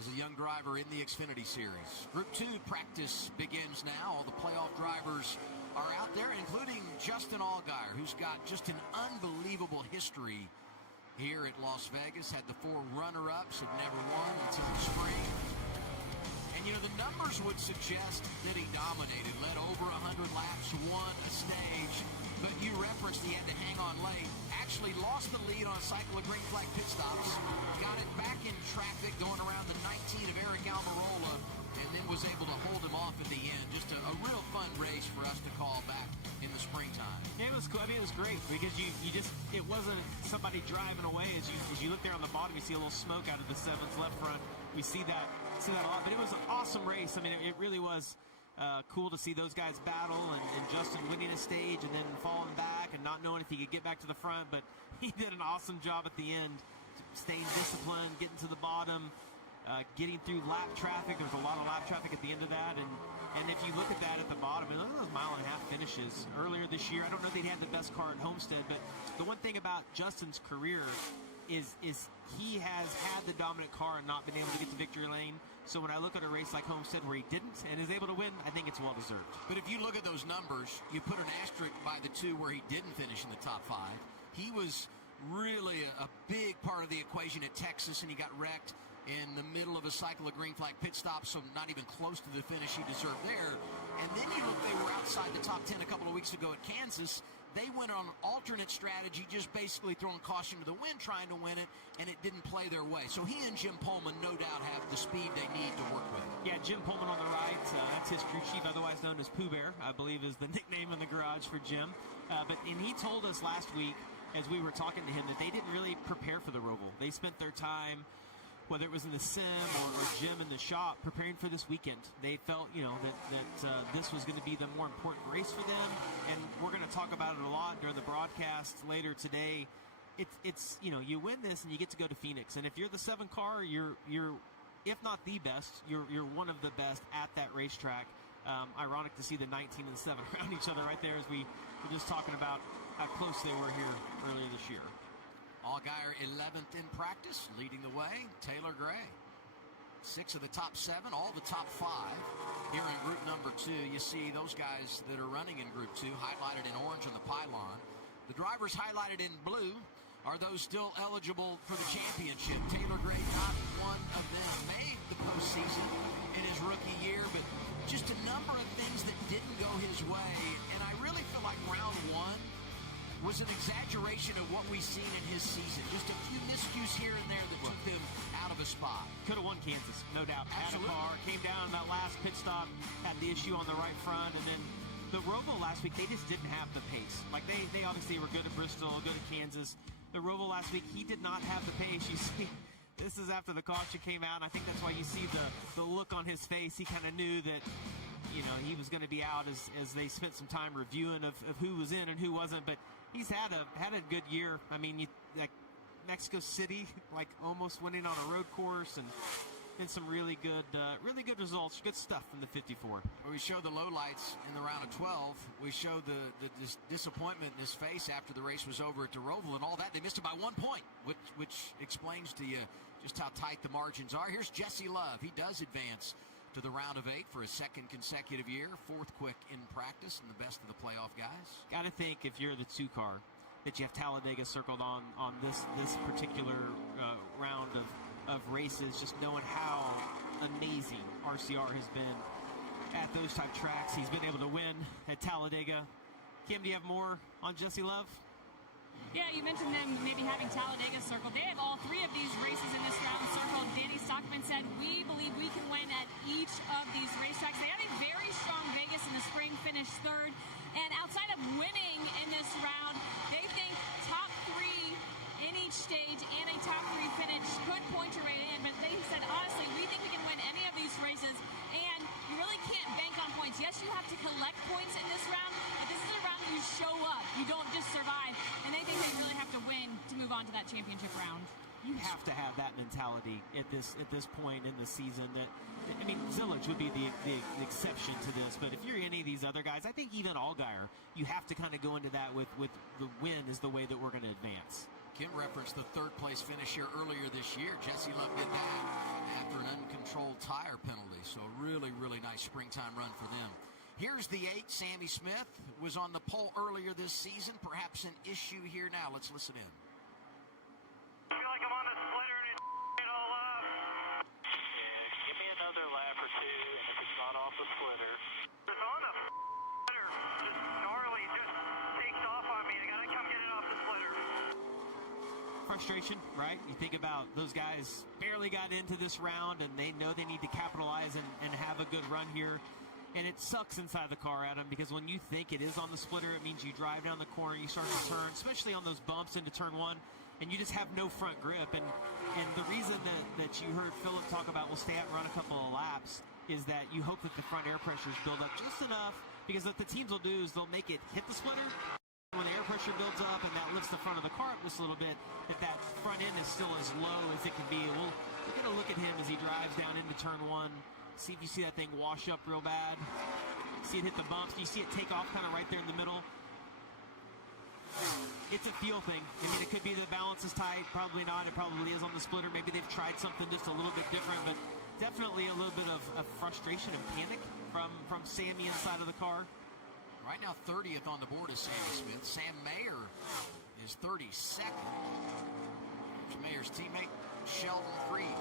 as a young driver in the Xfinity Series. Group 2 practice begins now. All the playoff drivers are out there, including Justin Allgaier, who's got just an unbelievable history here at Las Vegas. Had the 4 runner-ups, have never won until the spring. And, the numbers would suggest that he dominated, led over 100 laps, won a stage. But you referenced he had to hang on late. Actually lost the lead on a cycle of green flag pit stops. Got it back in traffic going around the 19 of Eric Almirola, and then was able to hold him off at the end. Just a real fun race for us to call back in the springtime. Yeah, it was cool. I mean, it was great because it wasn't somebody driving away. As you look there on the bottom, you see a little smoke out of the 7's left front. We see that a lot. But it was an awesome race. I mean, it really was. Cool to see those guys battle and Justin winning a stage and then falling back and not knowing if he could get back to the front, but he did an awesome job at the end, staying disciplined, getting to the bottom, getting through lap traffic. There was a lot of lap traffic at the end of that, and if you look at that at the bottom, and those mile-and-a-half finishes earlier this year, I don't know that he had the best car at Homestead, but the one thing about Justin's career is he has had the dominant car and not been able to get to victory lane. So when I look at a race like Homestead where he didn't and is able to win, I think it's well-deserved. But if you look at those numbers, you put an asterisk by the 2 where he didn't finish in the top 5. He was really a big part of the equation at Texas, and he got wrecked in the middle of a cycle of green flag pit stops, so not even close to the finish he deserved there. And then you look, they were outside the top 10 a couple of weeks ago at Kansas. They went on an alternate strategy, just basically throwing caution to the wind, trying to win it, and it didn't play their way. So he and Jim Pullman no doubt have the speed they need to work with. Yeah, Jim Pullman on the right. That's his crew chief, otherwise known as Pooh Bear, I believe is the nickname in the garage for Jim. And he told us last week, as we were talking to him, that they didn't really prepare for the Roval. They spent their time, whether it was in the sim or Jim in the shop, preparing for this weekend. They felt, that this was going to be the more important race for them, and we're going to talk about it a lot during the broadcast later today. It's you win this and you get to go to Phoenix, and if you're the 7 car, you're if not the best, you're one of the best at that racetrack. Ironic to see the 19 and 7 around each other right there as we were just talking about how close they were here earlier this year. Allgaier 11th in practice, leading the way. Taylor Gray, 6 of the top 7, all the top 5. Here in group number 2, you see those guys that are running in group 2 highlighted in orange on the pylon. The drivers highlighted in blue are those still eligible for the championship. Taylor Gray, not one of them, made the postseason in his rookie year, but just a number of things that didn't go his way. And I really feel like round 1 was an exaggeration of what we've seen in his season. Just a few miscues here and there that took him out of a spot. Could have won Kansas, no doubt. Absolutely. Had a car, came down in that last pit stop, had the issue on the right front, and then the Roval last week, they just didn't have the pace. Like, they obviously were good at Bristol, good at Kansas. The Roval last week, he did not have the pace. You see, this is after the caution came out, and I think that's why you see the look on his face. He kind of knew that, he was going to be out as they spent some time reviewing of who was in and who wasn't, but he's had a good year. I mean, like Mexico City, like almost winning on a road course, and some really good results, good stuff from the 54. We show the lowlights in the round of 12. We show the disappointment in his face after the race was over at the Roval and all that. They missed it by 1 point, which explains to you just how tight the margins are. Here's Jesse Love. He does advance to the round of 8 for a 2nd consecutive year, 4th quick in practice, and the best of the playoff guys. Got to think, if you're the 2 car, that you have Talladega circled on this particular round of races, just knowing how amazing RCR has been at those type tracks. He's been able to win at Talladega. Kim, do you have more on Jesse Love? Yeah, you mentioned them maybe having Talladega circled. They have all three of these races in this round circled. Danny Stockman said, we believe we can win at each of these racetracks. They had a very strong Vegas in the spring, finished third. And outside of winning in this round, they think top three in each stage and a top three finish could point your way in. But they said, honestly, we think we can win any of these races. And you really can't bank on points. Yes, you have to collect points in this round, but this is a round that you show up. You don't just survive. And they think they really have to win to move on to that championship round. You have to have that mentality at this point in the season. That, I mean, Zillage would be the exception to this, but if you're any of these other guys, I think even Allgaier, you have to kind of go into that with the win is the way that we're going to advance. Kim referenced the third place finish here earlier this year. Jesse Love did that after an uncontrolled tire penalty. So really, really nice springtime run for them. Here's the 8. Sammy Smith was on the pole earlier this season. Perhaps an issue here now. Let's listen in. I feel like I'm on the splitter and it's all up. Yeah, give me another lap or two, and if it's not off the splitter. It's on the splitter. Just gnarly, just takes off on me. I gotta come get it off the splitter. Frustration, right? You think about those guys barely got into this round, and they know they need to capitalize and have a good run here. And it sucks inside the car, Adam, because when you think it is on the splitter, it means you drive down the corner, you start to turn, especially on those bumps into turn one, and you just have no front grip. And the reason that you heard Philip talk about we'll stay out and run a couple of laps is that you hope that the front air pressures build up just enough, because what the teams will do is they'll make it hit the splitter. When the air pressure builds up and that lifts the front of the car up just a little bit, that front end is still as low as it can be. We're going to look at him as he drives down into turn one. See if you see that thing wash up real bad. See it hit the bumps. Do you see it take off kind of right there in the middle? It's a feel thing. I mean, it could be the balance is tight. Probably not. It probably is on the splitter. Maybe they've tried something just a little bit different, but definitely a little bit of frustration and panic from Sammy inside of the car. Right now, 30th on the board is Sammy Smith. Sam Mayer is 32nd. There's Mayer's teammate, Sheldon Creed.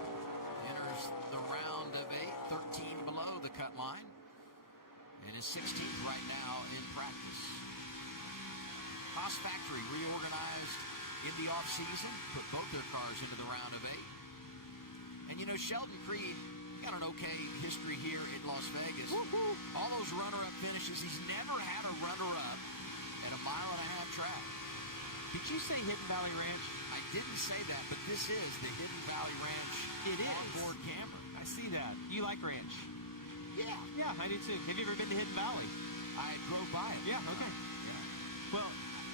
Enters the round of 8, 13 below the cut line, and is 16th right now in practice. Haas Factory reorganized in the offseason, put both their cars into the round of 8. And you know, Sheldon Creed got an okay history here in Las Vegas. Woo-hoo. All those runner-up finishes, he's never had a runner-up at a mile-and-a-half track. Did you say Hidden Valley Ranch? I didn't say that, but this is the Hidden Valley Ranch onboard camera. I see that. You like ranch? Yeah. Yeah, I do too. Have you ever been to Hidden Valley? I drove by it. Yeah, okay. Yeah. Well,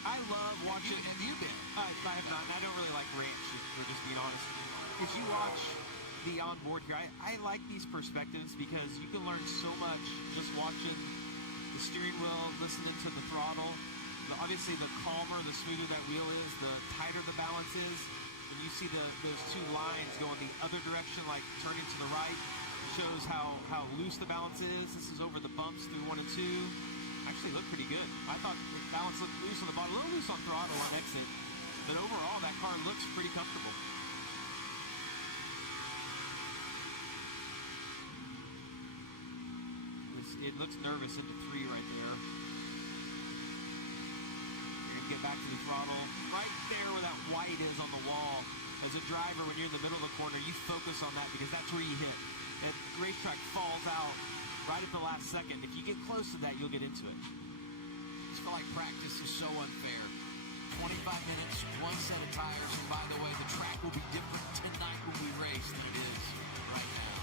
I love watching... Have you been? I have not. I don't really like ranch, if we're just being honest. As you watch the onboard here, I like these perspectives because you can learn so much just watching the steering wheel, listening to the throttle. Obviously, the calmer, the smoother that wheel is, the tighter the balance is. When you see those two lines go in the other direction, like turning to the right, shows how loose the balance is. This is over the bumps through 1 and 2. Actually looked pretty good. I thought the balance looked loose on the bottom, a little loose on throttle on exit. But overall, that car looks pretty comfortable. It looks nervous into 3 right there. Get back to the throttle right there where that white is on the wall. As a driver, when you're in the middle of the corner, you focus on that because that's where you hit. That racetrack falls out right at the last second. If you get close to that, you'll get into it. I just feel like practice is so unfair. 25 minutes, one set of tires, and by the way, the track will be different tonight when we race than it is right now.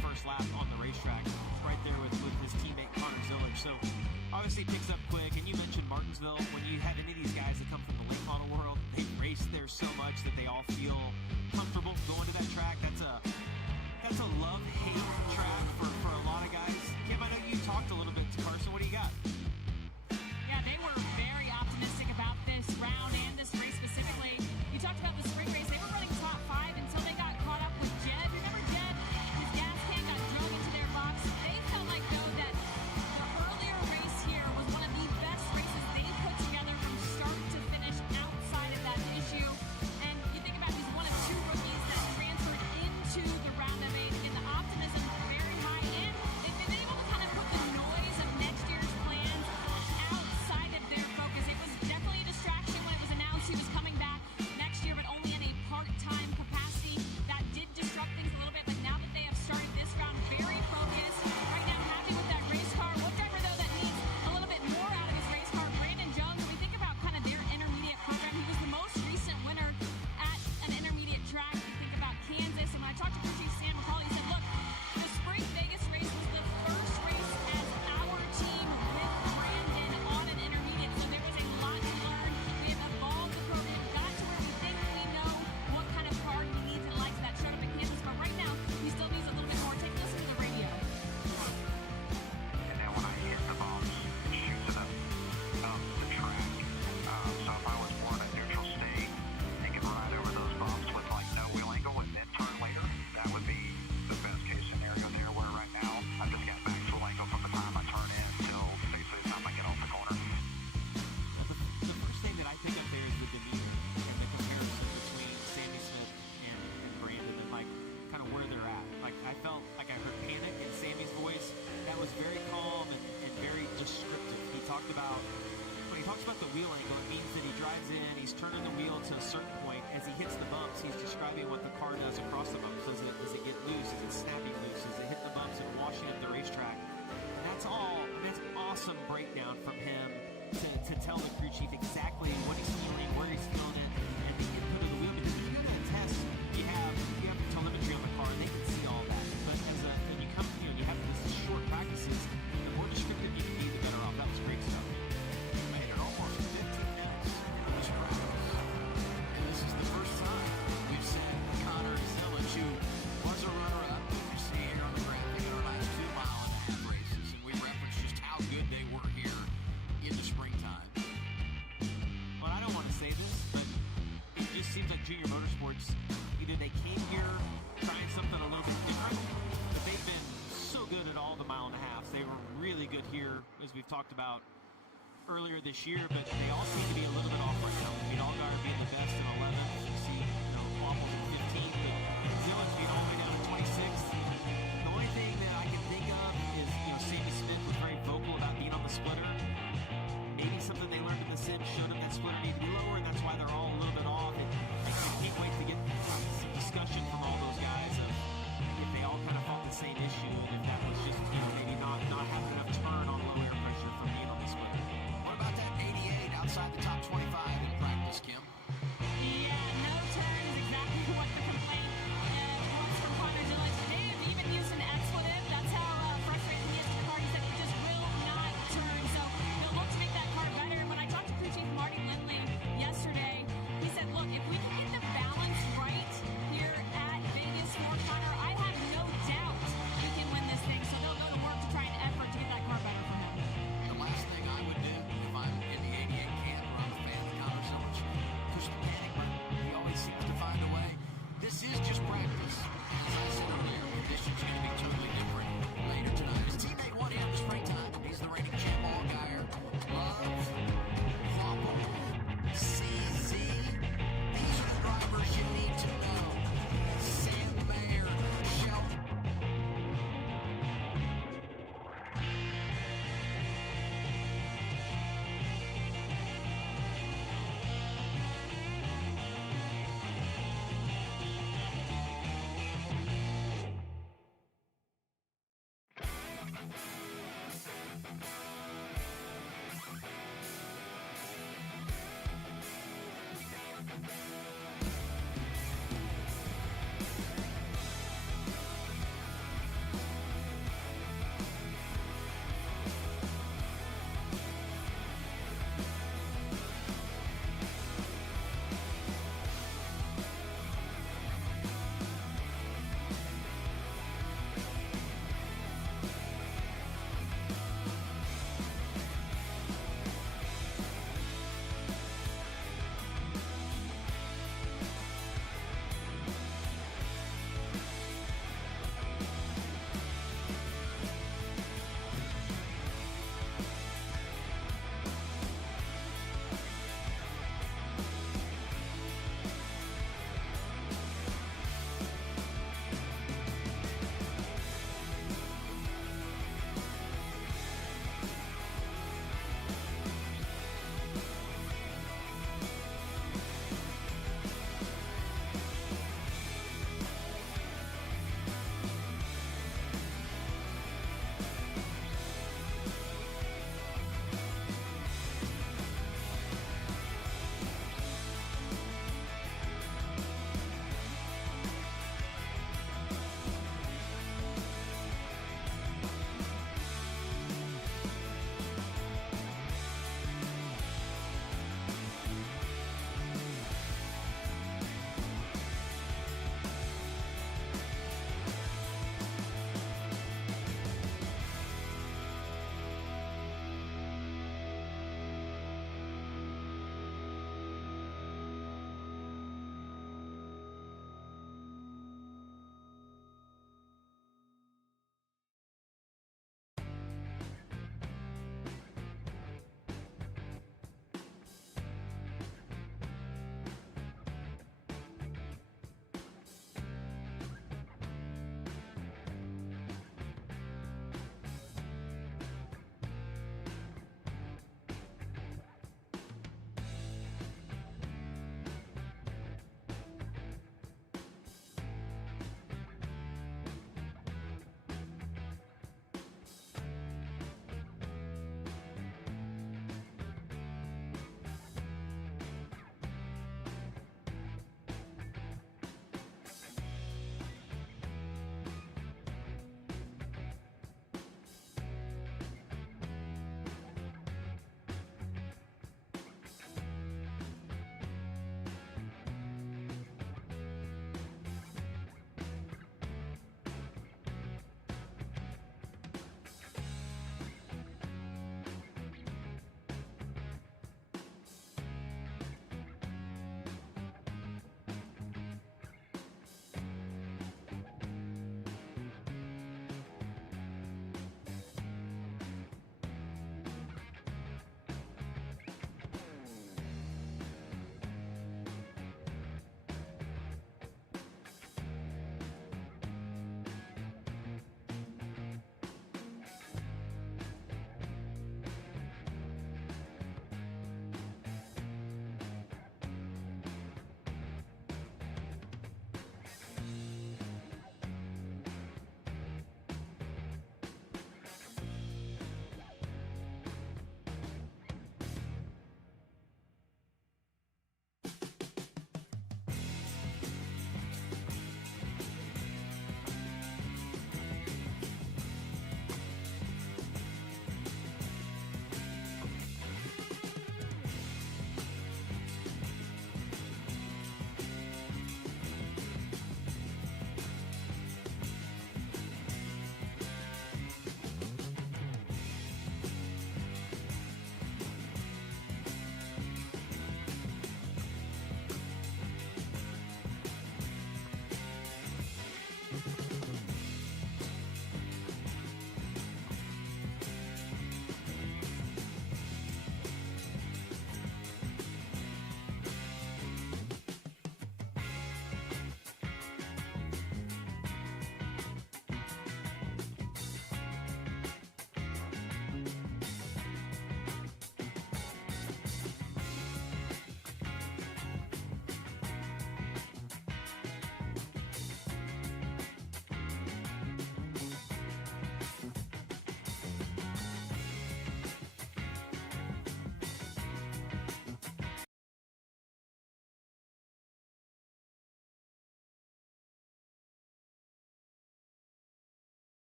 First lap on the racetrack, right there with his teammate Connor Zillage. So obviously picks up quick. And you mentioned Martinsville. When you have any of these guys that come from the late model world, they race there so much that they all feel comfortable going to that track. That's a love-hate track for a lot of guys. Kim, I know you talked a little bit to Carson. What do you got? Yeah, they were very optimistic about this round and this race specifically. You talked about the spring race. They were running top 5 until they got caught up with Jed. Remember Jed? His gas can got drilled into their box. They felt like, though, that the earlier race here was one of the best races they put together from start to finish outside of that issue. And you think about he's one of 2 rookies that transferred into the round of 8, and the optimism very high. And they've been able to kind of put the noise of next year's plans outside of their focus. It was definitely a distraction when it was announced he was coming back next year, but only in a part-time capacity. That did disrupt things a little bit, but now that they have started this round very focused, right now happy with that race car. One driver, though, that needs a little bit more out of his race car, Brandon Jones. When we think about kind of their intermediate program, he was the most recent winner at an intermediate track. We think about Kansas, and when I talked to Crew Chief Sam McCauley, he said, look, the Spring Vegas race was the first race as our team with Brandon on an intermediate, so there was a lot to learn. They've evolved the program, got to where we think we know what kind of car he needs and likes that showed up in Kansas, but right now he still needs a little bit more. Take a listen to the radio. And then when I hit the bumps, it shoots it up the track. So if I was more in a neutral state and could ride over those bumps with like no wheel angle and then turn later, that would be the best case scenario there, where right now I just got back full angle from the time I turn in till basically the time I get off the corner. The first thing that I pick up there is the demeanor and the comparison between Sammy Smith and Brandon, and like kind of where they're at. Like I felt like I heard panic in Sammy's voice. That was very calm and very descriptive. He talked about, when he talks about the wheel angle, it means that he drives in, he's turning the wheel to a certain point. As he hits the bumps, he's describing what the car does across the bumps. Does it get loose? Is it snapping loose? Does it hit the bumps and washing up the racetrack? And that's awesome breakdown from him to tell the crew chief exactly what he's feeling, where he's feeling it, and the input of the wheel. Because when you do that test, you have telemetry on the car, and they can see all that. But when you come here and you have these short practices, the more descriptive you can be, the better off. That was great stuff. Made it almost 15 minutes into this practice. And this is the first time we've seen Connor Zillage, who was a runner-up, as you see here on the graphic, in our last 2.5-mile races. And we referenced just how good they were here in the springtime. Well, I don't want to say this, but it just seems like Junior Motorsports, either they came here trying something a little bit different, but they've been so good at all the mile-and-a-halves. They were really good here, as we've talked about earlier this year, but they all seem to be a little bit off right now. I mean, Allgaier being the best in 11th, you see, Waffles in 15th, but Zillage being all the way down to 26th. The only thing that I can think of is, Sammy Smith was very vocal about being on the splitter. Maybe something they learned in the sim showed them that splitter needed to be lower, and that's why they're all a little bit off. And I can't wait to get some discussion from all those guys of if they all kind of felt the same issue, and if that was just, maybe not having enough turn on low air pressure from being on the splitter. What about that 88 outside the top 25 in practice, Kim? Yeah,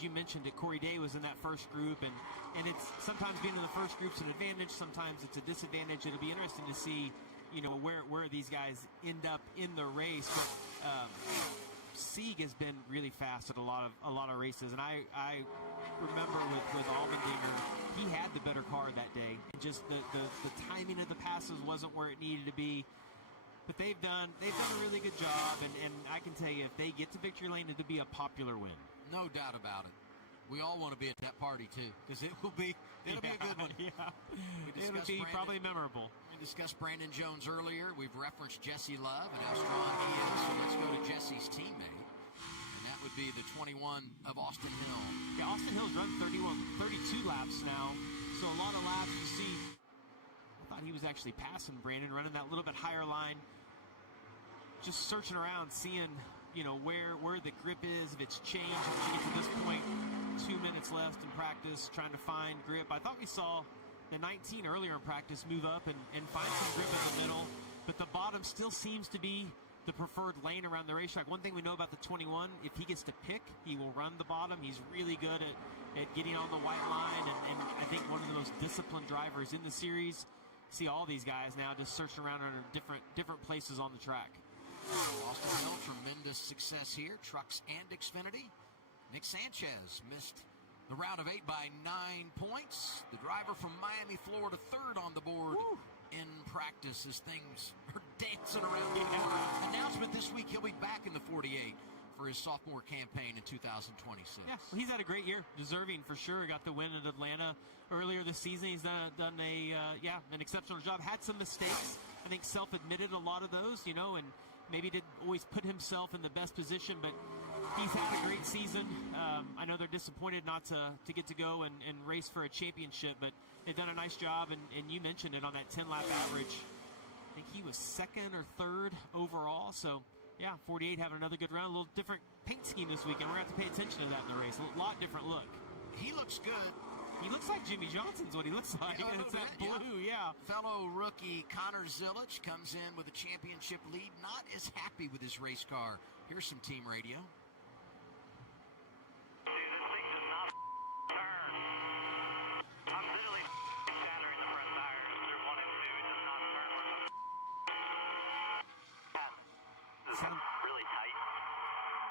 as you mentioned it, Corey Day was in that first group, and it's sometimes being in the first group's an advantage, sometimes it's a disadvantage. It'll be interesting to see, where these guys end up in the race. But Sieg has been really fast at a lot of races, and I remember with Allmendinger, he had the better car that day. Just the timing of the passes wasn't where it needed to be. But they've done a really good job, and I can tell you, if they get to victory lane, it'll be a popular win. No doubt about it. We all want to be at that party too, because it'll be a good one. Yeah. It'll be probably memorable. We discussed Brandon Jones earlier. We've referenced Jesse Love and how strong he is. So let's go to Jesse's teammate, and that would be the 21 of Austin Hill. Yeah, Austin Hill's run 32 laps now, so a lot of laps. You see, I thought he was actually passing Brandon, running that little bit higher line. Just searching around, seeing, where the grip is, if it's changed, if you get to this point, 2 minutes left in practice, trying to find grip. I thought we saw the 19 earlier in practice move up and find some grip in the middle, but the bottom still seems to be the preferred lane around the racetrack. One thing we know about the 21, if he gets to pick, he will run the bottom. He's really good at getting on the white line, and I think one of the most disciplined drivers in the series. See all these guys now just searching around on different places on the track. Austin Hill, tremendous success here. Trucks and Xfinity. Nick Sanchez missed the round of 8 by 9 points. The driver from Miami, Florida, third on the board in practice as things are dancing around the announcement this week. He'll be back in the 48 for his sophomore campaign in 2026. Yeah, he's had a great year, deserving for sure. Got the win at Atlanta earlier this season. He's done an exceptional job. Had some mistakes. I think self-admitted a lot of those, and maybe didn't always put himself in the best position, but he's had a great season. I know they're disappointed not to get to go and race for a championship, but they've done a nice job, and you mentioned it on that 10-lap average. I think he was second or third overall, so yeah, 48 having another good round. A little different paint scheme this weekend. We're going to have to pay attention to that in the race. A lot different look. He looks good. He looks like Jimmy Johnson's what he looks like. Yeah, it's that blue, yeah. Fellow rookie Connor Zilich comes in with a championship lead, not as happy with his race car. Here's some team radio. Dude, this thing does not turn. I'm literally shattering the front tires. They're 1 and 2. It does not turn worth This is really tight.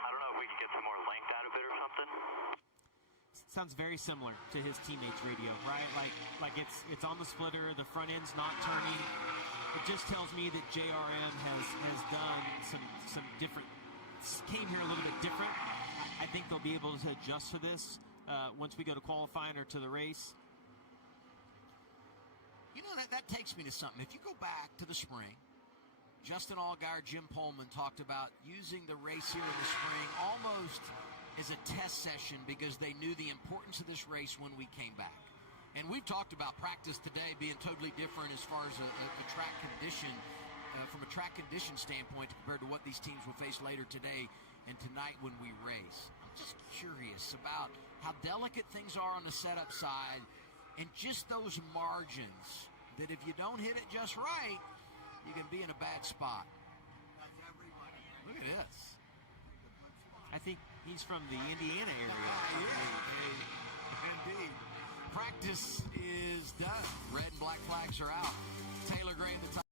I don't know if we can get some more length out of it or something. Sounds very similar to his teammates' radio, right? Like it's on the splitter, the front end's not turning. It just tells me that JRM has done some different, came here a little bit different. I think they'll be able to adjust for this once we go to qualifying or to the race. That takes me to something. If you go back to the spring, Justin Allgaier, Jim Pullman talked about using the race here in the spring almost as a test session because they knew the importance of this race when we came back. And we've talked about practice today being totally different as far as a track condition, from a track condition standpoint compared to what these teams will face later today and tonight when we race. I'm just curious about how delicate things are on the setup side and just those margins that if you don't hit it just right, you can be in a bad spot. Look at this. I think he's from the Indiana area. Indeed. Practice is done. Red and black flags are out. Taylor Gray, the top.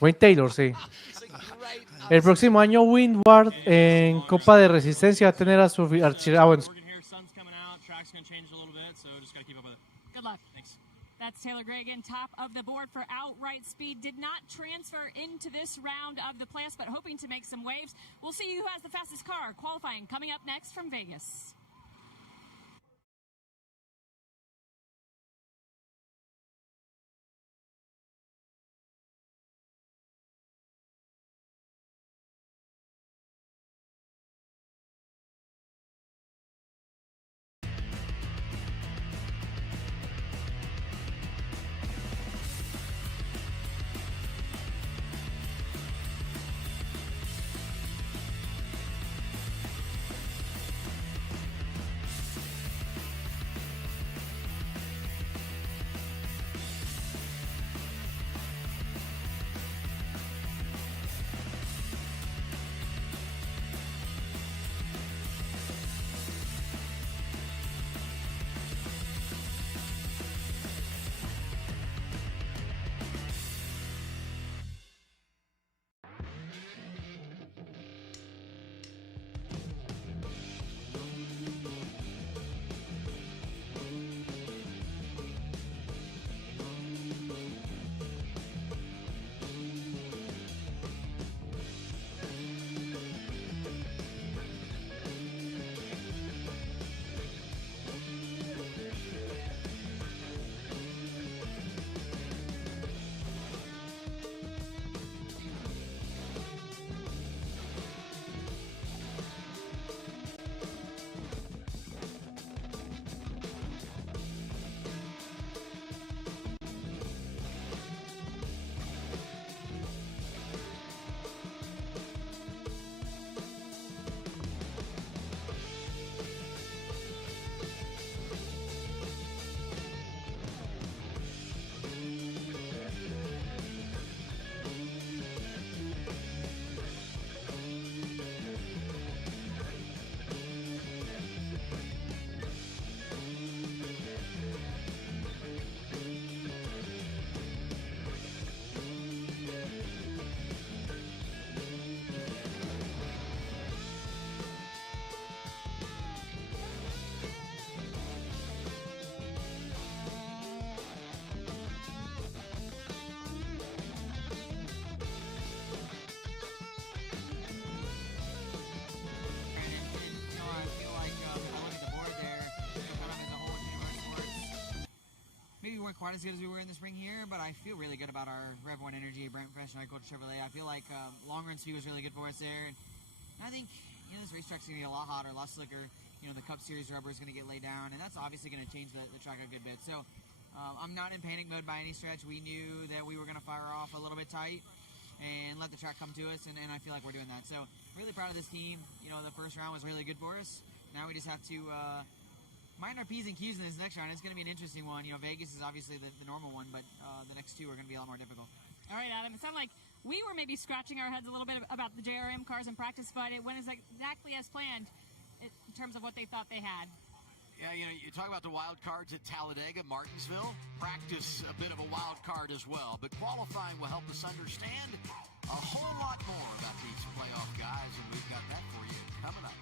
Wayne Taylor, sí. He's a great El próximo año Windward en Copa de Resistencia va a tener a su archirado en Good luck. Thanks. That's Taylor Gray again, top of the board for outright speed. Did not transfer into this round of the playoffs, but hoping to make some waves. We'll see who has the fastest car. Qualifying coming up next from Vegas. Maybe we weren't quite as good as we were in the spring here, but I feel really good about our Rev 1 Energy, Brent Fresh, and our Coach Chevrolet. I feel like long run speed was really good for us there. And I think this racetrack's going to get a lot hotter, a lot slicker. The Cup Series rubber is going to get laid down, and that's obviously going to change the track a good bit. So I'm not in panic mode by any stretch. We knew that we were going to fire off a little bit tight and let the track come to us, and I feel like we're doing that. So really proud of this team. The first round was really good for us. Now we just have to mind our P's and Q's in this next round. It's going to be an interesting one. Vegas is obviously the normal one, but the next two are going to be a lot more difficult. All right, Adam, it sounded like we were maybe scratching our heads a little bit about the JRM cars in practice, but it went exactly as planned in terms of what they thought they had. Yeah, you talk about the wild cards at Talladega, Martinsville. Practice a bit of a wild card as well, but qualifying will help us understand a whole lot more about these playoff guys, and we've got that for you coming up.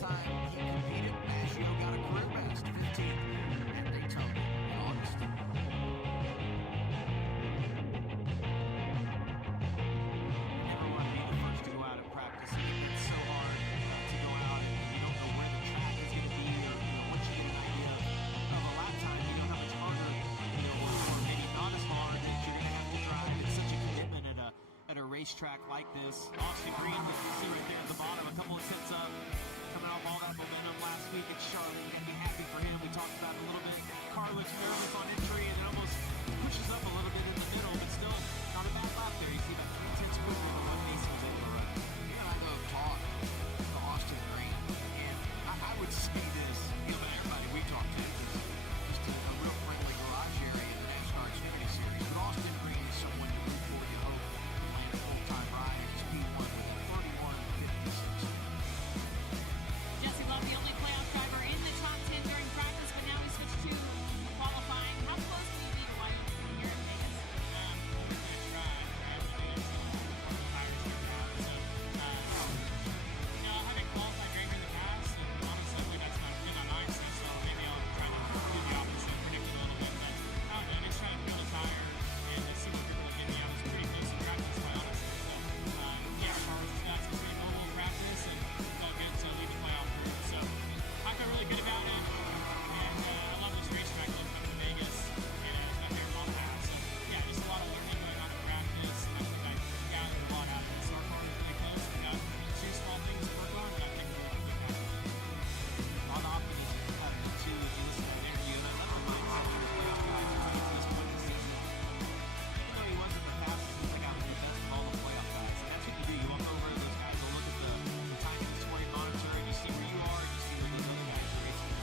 time he competed, Maggio got a career best, 15th at Daytona in August. Never want to be the first to go out and practice. It's so hard to go out and you don't know where the track is going to be, or once you get an idea of a lap time, you know how much harder, or maybe not as hard that you're going to have to drive. It's such a commitment at a racetrack like this. Austin Green, you see right there at the bottom, a couple of tenths up, coming out of all that momentum last week at Charlotte. And be happy for him. We talked about it a little bit. Car looks nervous on entry and it almost pushes up a little bit in the middle, but still not a bad lap there. You see about 3 tenths quicker than what Mason was able to run. You and I both talked to Austin Green, and I would see this, but everybody we talked to, just a real friendly garage area in the NASCAR Xfinity Series. But Austin Green is someone to root for. You hope to land a full-time ride in his P1 with a 31.56. Jesse Love, the only playoff driver in the top 10 during practice, but now we switch to qualifying. How close will you be to Wyoming here in Vegas? I haven't qualified great in the past, and honestly, that's not in my mindset, so maybe I'll try to do the opposite, predict it a little bit, but I don't know, I'm just trying to feel the tire and to see what people are getting. I was pretty close to practice, quite honestly, so yeah, Charles has got some pretty normal practice, and felt good to lead the playoff group, so I feel really good about it, and I love this racetrack, I love coming to Vegas, and it's my favorite long pass, so yeah, just a lot of learning going on in practice, and I think I got a lot out of it, so our car is really close, we got 2 small things to work on, and I think we're going to get that. A lot of optimism too, if you listen to the interview. And I love the mindset of the playoff guys who get to this point in the season. Even though he wasn't the fastest, he's like, I was the best of all the playoff guys. And that's what you do. You walk over to those guys and look at the time and scoring monitor, and you see where you are, and you see where those other guys are racing.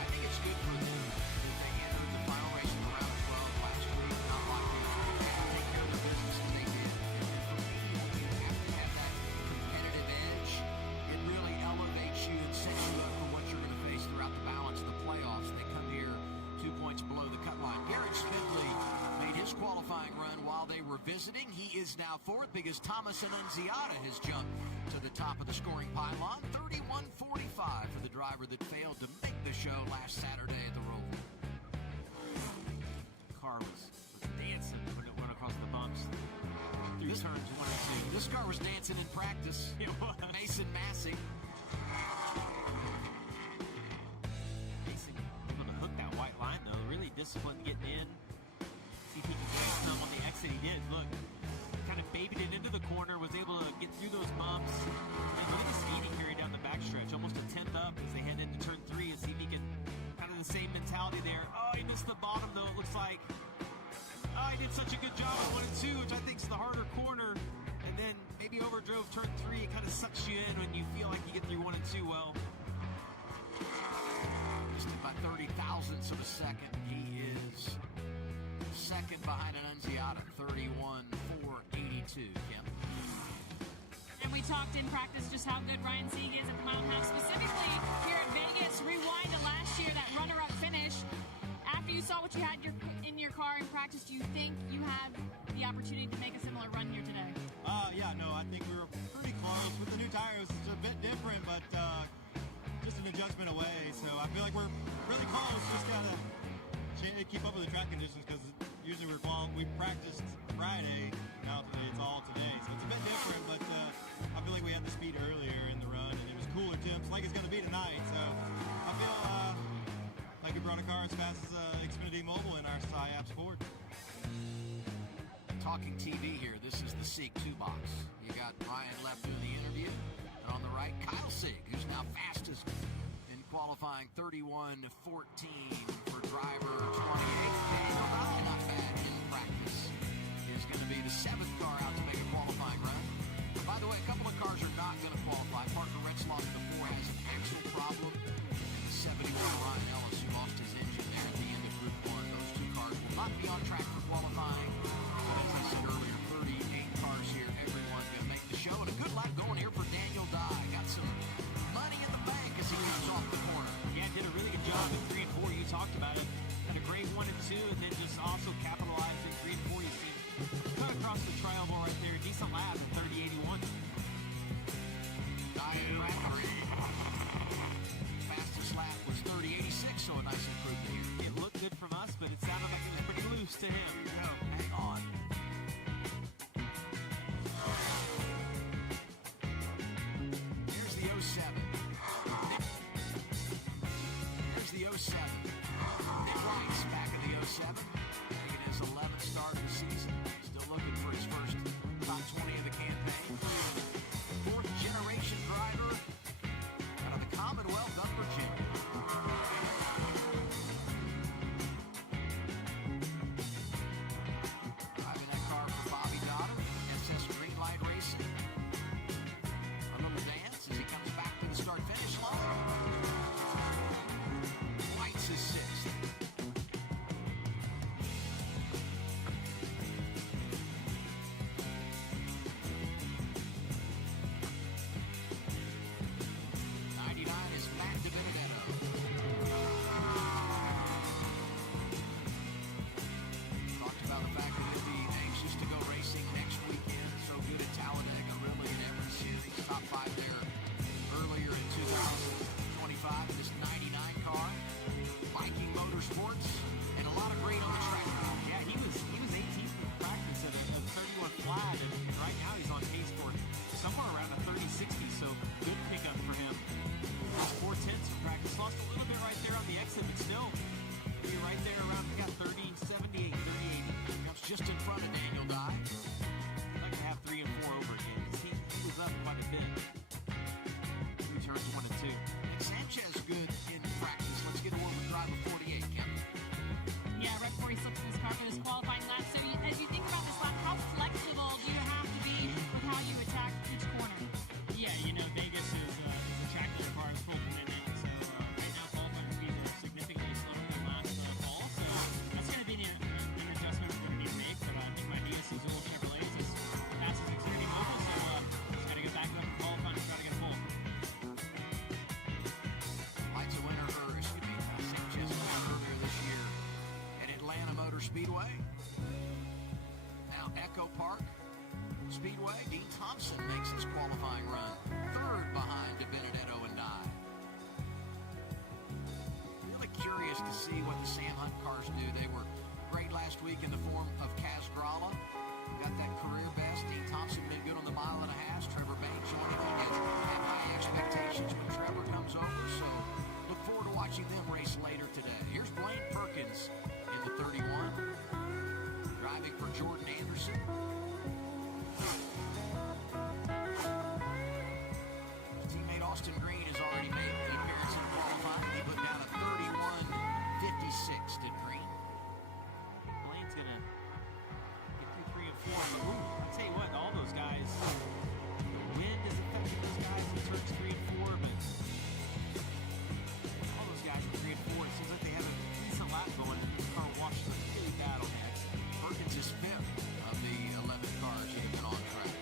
I think it's good for them that they entered the final race of round 12 last week, not like they take care of their business as they did. And for me, when you have to have that competitive edge, it really elevates you and sets you up for what you're going to face throughout the balance of the playoffs. They come here 2 points below the cut line. Garrett Smedley made his qualifying run while they were visiting. He is now fourth because Thomas Annunziata has jumped to the top of the scoring pylon. 31.45 for the driver that failed to make the show last Saturday at the Roval. Car was dancing when it went across the bumps through turns 1 and 2. This car was dancing in practice. It was. Mason Massey. Mason able to hook that white line though. Really disciplined getting in. See if he can get some on the exit. He did. Look, kind of babied it into the corner. Was able to get through those bumps. And look at the speed he carried down the backstretch. Almost a tenth up as they head into turn 3 and see if he can kind of the same mentality there. Oh, he missed the bottom though. It looks like. Oh, he did such a good job at 1 and 2, which I think is the harder corner. And then maybe overdrove turn 3. It kind of sucks you in when you feel like you get through 1 and 2 well. Just by 30 thousandths of a second. He is second behind Annunziata. 31.482, Kim. And we talked in practice just how good Ryan Sieg is at the mile and a half, specifically here at Vegas. Rewind to last year, that runner-up finish. After you saw what you had in your car in practice, do you think you have the opportunity to make a similar run here today? Yeah, no, I think we were pretty close. With the new tires, it's a bit different, but just an adjustment away. So I feel like we're really close. Just gotta keep up with the track conditions because usually we practiced Friday. Now today it's all today, so it's a bit different. But I feel like we had the speed earlier in the run, and it was cooler temps like it's gonna be tonight. So I feel like we brought a car as fast as Xfinity Mobile in our SciApp Sport. Talking TV here, this is the Sieg 2 box. You got Ryan left doing the interview, and on the right, Kyle Sieg, who's now fastest in qualifying, 31.14 for driver 28. Daniel Dye, not bad in practice, is going to be the 7th car out to make a qualifying run. And by the way, a couple of cars are not going to qualify. Parker Retzlaff in the 4 has an axle problem, and the 71 Ryan Ellis, who lost his engine there at the end of Group 1. Those 2 cars will not be on track for qualifying. As I said earlier, 38 cars here, everyone going to make the show. And a good lap going here for Daniel Dye. Got some money in the bank as he comes off the corner. Yeah, did a really good job in 3 and 4. You talked about it. Had a great 1 and 2, and then just also capitalized in 3 and 4. You see, cut across the triangle right there. Decent lap at 30.81. Dye in track 3. Fastest lap was 30.86, so a nice improvement here. It looked good from us, but it sounded like it was pretty loose to him. No, hang on. Here's the 07. Here's the 07. Nick Rice back in the 07. Making his 11th start of the season. Still looking for his first top 20 of the campaign. Fourth generation driver out of the Commonwealth of Virginia. Driving that car for Bobby Dotter, SS Greenlight Racing. A little dance as he comes back to the start-finish line. White's his sixth. Just in front of Daniel Dye. I'd like to have 3 and 4 over again. He was up quite a bit. He turns 1 and 2. And Sanchez good in practice. Let's get a word with driver 48, Kim. Yeah, right before he slipped in his car for this qualifying lap. So as you think about this lap, how flexible do you have to be with how you attack each corner? Yeah, Vegas is a track that requires full commitment. So right now, qualifying speeds are significantly slower than last fall. So that's going to be an adjustment we're going to need to make. But I think my DS is all Chevrolet is as fast as Xfinity mobile. So just got to get back up and qualify and try to get a pole. Lights a winner, Sanchez won earlier this year at Atlanta Motor Speedway. Now Echo Park Speedway. Dean Thompson makes his qualifying run. Third behind DiBenedetto and Nye. Really curious to see what the Sam Hunt cars do. They were great last week in the form of Kaz Grala. Got that career best. Dean Thompson been good on the mile and a half. Trevor Banks joining him. He had high expectations when Trevor comes over. So look forward to watching them race later today. Here's Blaine Perkins in the 31. Driving for Jordan Anderson. Teammate Austin Green has already made the appearance in qualifying. He put down a 31.56, did Green. Blaine's going to get through 3 and 4. But, I'll tell you what, all those guys, the wind is affecting those guys in turns 3 and 4, but all those guys in 3 and 4, it seems like they have a decent lap going. The car washes up really bad on that. Perkins is 5th of the 11 cars that have been on track.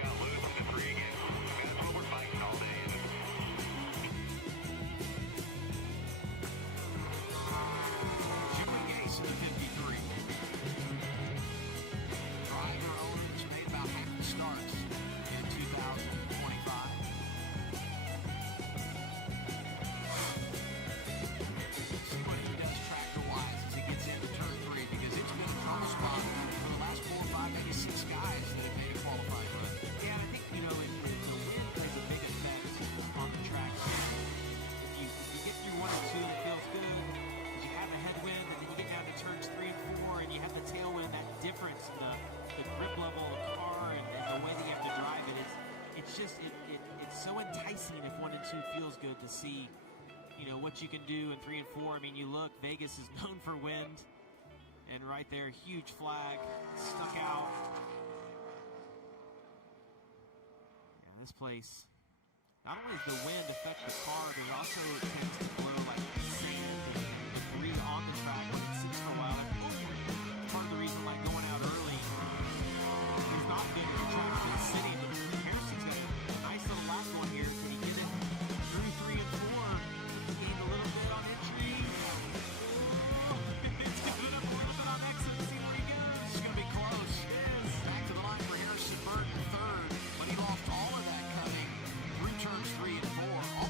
Got loose in the 3 again. That's what we're fighting all day. Jimmy Gase in the 53. Driver owners made about half the starts in 2025. See what he does tractor-wise as he gets into turn 3, because it's been a trouble spot for the last 4 or 5, maybe 6 guys that have made a qualifying run. Yeah, I think, the wind plays a big effect on the track. If you get through 1 and 2, it feels good because you have a headwind, and then you get down to turns 3 and 4, and you have the tailwind, that difference in the grip level of the car and the way that you have to drive it. It's just, it's so enticing if 1 and 2 feels good to see, what you can do in 3 and 4. I mean, you look, Vegas is known for wind, and right there, huge flag, stuck out. Yeah, this place, not only does the wind affect the car, but it also tends to blow like sand and debris on the track when it sits for a while. Part of the reason like going out early is not good if the track's been sitting. But Harrison's got a nice little lap going here. Can he get it through 3 and 4? Gained a little bit on entry. It's giving it up a little bit on exit. See where he goes. This is going to be close. Back to the line for Harrison Burton, third, but he lost all of that cutting through turns 3 and 4.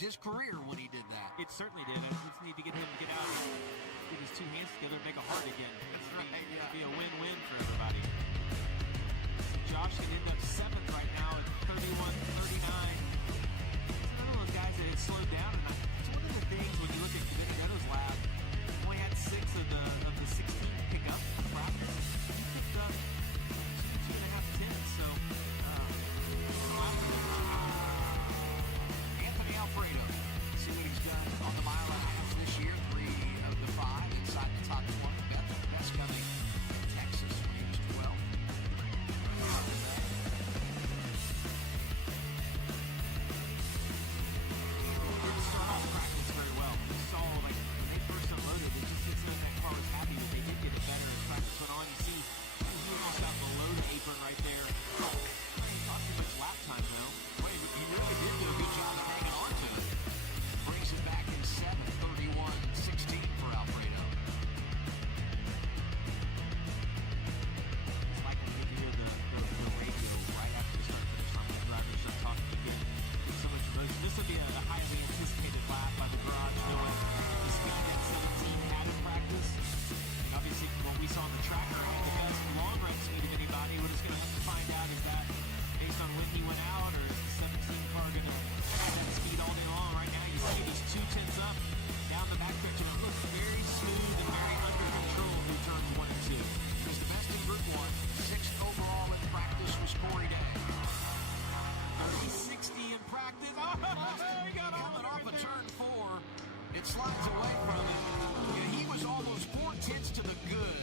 changed his career when he did that. It certainly did. I just need to get him to get out and get his two hands together and make a heart again. That's right. It'd be a win-win for everybody. Josh can end up 7th right now at 31-39. He's one of those guys that had slowed down, and it's one of the things when you look at Comentada's lab, only had 6 of the 16 pick up for practice. He picked up 2.5 tenths, so Anthony Alfredo, see what he's done on the mile and a half this year. 3 of the 5 inside the top 20. Best coming in Texas when he was 12. Didn't start off practice very well. We saw, like, when they first unloaded, it just didn't seem that car was happy, but they did get it better as practice went on. You see, he almost got below the apron right there. He's not too much lap time, though. Well, he really did do a good job of hanging on to it. Brings it back in 7th, 31-16 for Alfredo. It's like when you hear the radio right after the start finish line, when the drivers start talking again. There's so much emotion. This will be a highly anticipated lap by the garage, knowing the speed that 17 had in practice. And obviously, from what we saw on the tracker, he had the best long run speed of anybody. We're just going to have to find out, is that based on when he went out, or is the 17 car going to have that speed all day long? Right now, you see these 2 tenths up down the back stretch, and it looks very smooth and very under control through turns 1 and 2. He was the best in Group 1. 6th overall in practice was Corey Day. 30-60 in practice. Oh, he got Coming off of turn 4, it slides away from him. Yeah, he was almost 4 tenths to the good,